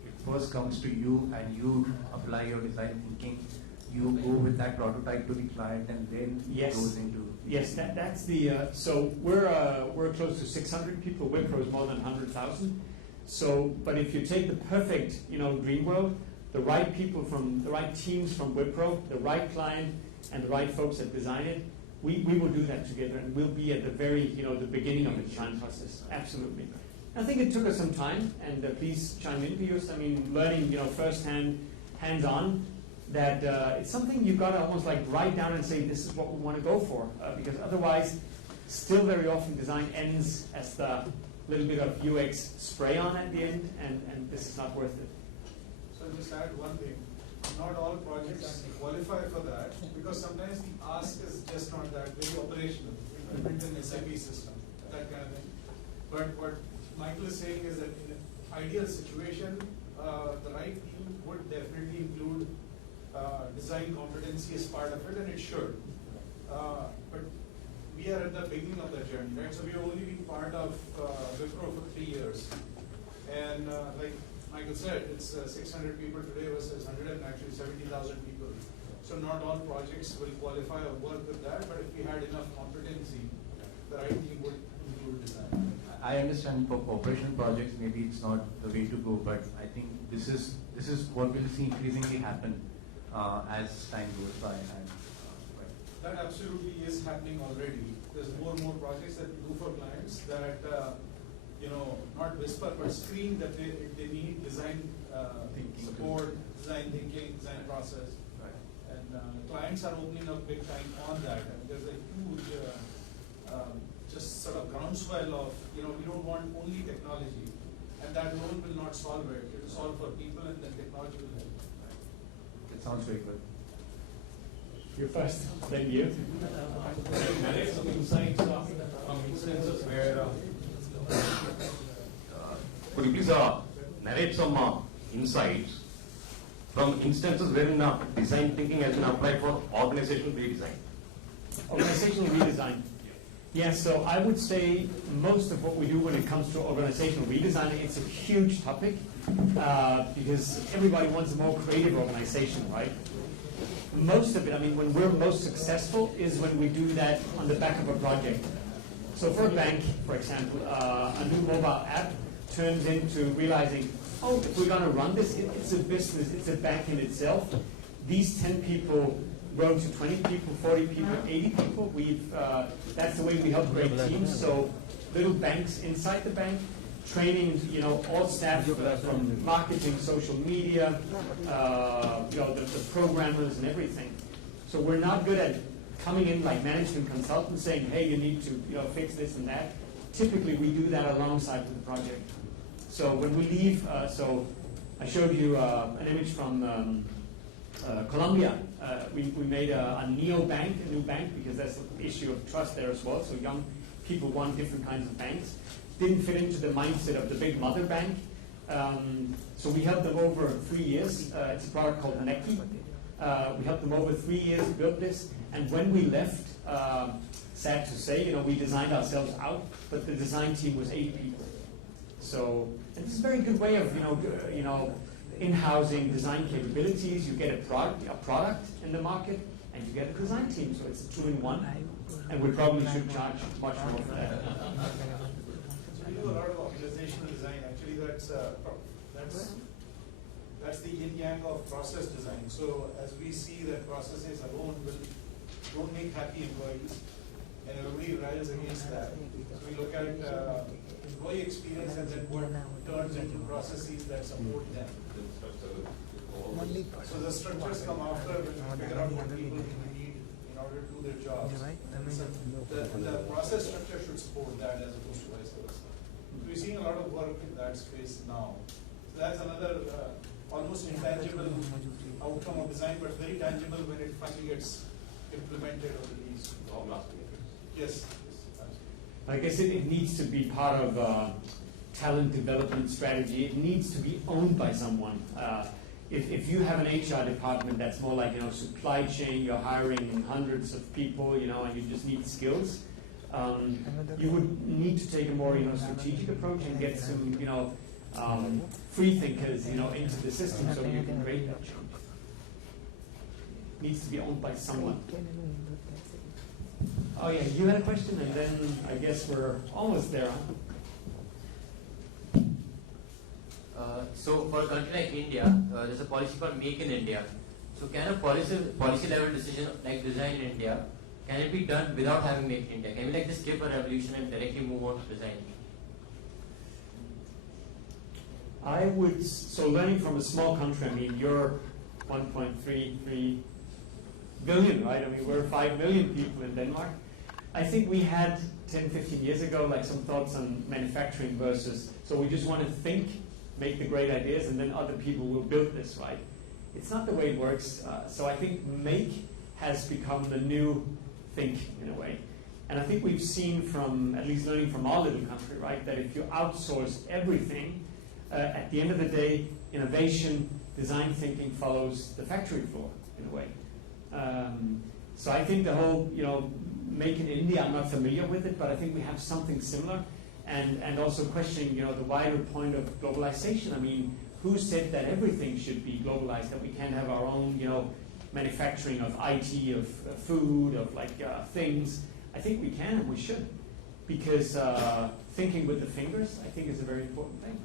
it first comes to you and you apply your design thinking. You go with that prototype to the client and then it goes into... Yes, that's the... so we're close to 600 people. Wipro is more than 100,000. So, but if you take the perfect, dream world, the right people from, the right teams from Wipro, the right client, and the right folks that design it, we will do that together, and we'll be at the very, the beginning of the design process. Absolutely. I think it took us some time, and please chime in, Piyush. I mean, learning, firsthand, hands-on, that it's something you've got to almost like write down and say, this is what we want to go for, because otherwise, still very often design ends as the little bit of UX spray on at the end, and this is not worth it. So I'll just add one thing. Not all projects qualify for that, because sometimes the ask is just not that very operational. We built an SAP system, that kind of thing. But what Michael is saying is that in an ideal situation, the right team would definitely include design competency as part of it, and it should. But we are at the beginning of that journey, right? So we have only been part of Wipro for 3 years. And like Michael said, it's 600 people today versus 170,000 people. So not all projects will qualify or work with that, but if we had enough competency, the right team would include design. I understand for corporation projects, maybe it's not the way to go, but I think this is what we'll see increasingly happen as time goes by. That absolutely is happening already. There's more and more projects that we do for clients that, not whisper, but scream that they need design support, design thinking, design process. Right. And clients are opening up big time on that. And there's a huge, just sort of groundswell of, we don't want only technology. And that alone will not solve it. It will solve for people, and then technology will help. Right. It sounds very good. You're first, then you. Narrate some insights from instances where could you please narrate some insights from instances wherein design thinking has been applied for organizational redesign? Organizational redesign. Yeah, so I would say most of what we do when it comes to organizational redesign, it's a huge topic because everybody wants a more creative organization, right? Most of it, I mean, when we're most successful is when we do that on the back of a project. So for a bank, for example, a new mobile app turns into realizing, oh, if we're going to run this, it's a business, it's a bank in itself. These 10 people grow to 20 people, 40 people, 80 people. That's the way we help great teams. So little banks inside the bank, training, all staff from marketing, social media, the programmers and everything. So we're not good at coming in like management consultants saying, hey, you need to fix this and that. Typically, we do that alongside with the project. So when we leave, so I showed you an image from Colombia. We made a neo-bank, a new bank, because that's the issue of trust there as well. So young people want different kinds of banks. Didn't fit into the mindset of the big mother bank. So we helped them over 3 years. It's a product called Haneki. We helped them over 3 years build this. And when we left, sad to say, we designed ourselves out, but the design team was 8 people. So it's a very good way of, in-housing design capabilities. You get a product in the market, and you get a design team. So it's a 2-in-1, and we probably should charge much more for that. We do a lot of organizational design. Actually, that's the yin-yang of process design. So as we see that processes alone don't make happy employees, and everybody rails against that. So we look at employee experience and then what turns into processes that support them. So the structures come after when you figure out what people need in order to do their jobs. So the process structure should support that as opposed to vice versa. We're seeing a lot of work in that space now. So that's another almost intangible outcome of design, but very tangible when it finally gets implemented or released. Yes. I guess it needs to be part of talent development strategy. It needs to be owned by someone. If you have an HR department that's more like supply chain, you're hiring hundreds of people, and you just need skills. You would need to take a more strategic approach and get some free thinkers into the system so you can create that change. It needs to be owned by someone. Oh yeah, you had a question, and then I guess we're almost there. So for a country like India, there's a policy called Make in India. So can a policy level decision like Design in India, can it be done without having Make in India? Can we just skip a revolution and directly move on to design? So learning from a small country, I mean, you're 1.33 billion, right? I mean, we're 5 million people in Denmark. I think we had 10, 15 years ago, like some thoughts on manufacturing versus, so we just want to think, make the great ideas, and then other people will build this, right? It's not the way it works. So I think make has become the new think in a way. And I think we've seen from, at least learning from our little country, right, that if you outsource everything, at the end of the day, innovation, design thinking follows the factory floor in a way. So I think the whole, make in India, I'm not familiar with it, but I think we have something similar. And also questioning, the wider point of globalization. I mean, who said that everything should be globalized, that we can't have our own, manufacturing of IT, of food, of things? I think we can and we should. Because thinking with the fingers, I think, is a very important thing.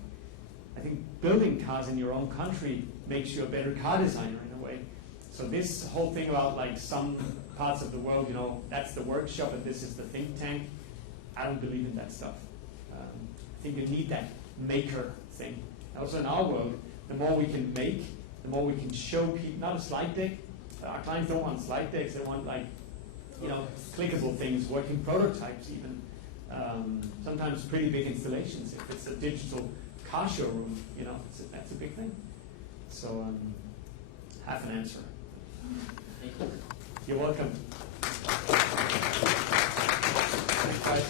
I think building cars in your own country makes you a better car designer in a way. So this whole thing about some parts of the world, that's the workshop and this is the think tank, I don't believe in that stuff. I think you need that maker thing. Also in our world, the more we can make, the more we can show people, not a slide deck. Our clients don't want slide decks, they want clickable things, working prototypes even. Sometimes pretty big installations. If it's a digital car showroom, that's a big thing. So half an answer. You're welcome. Thanks, guys.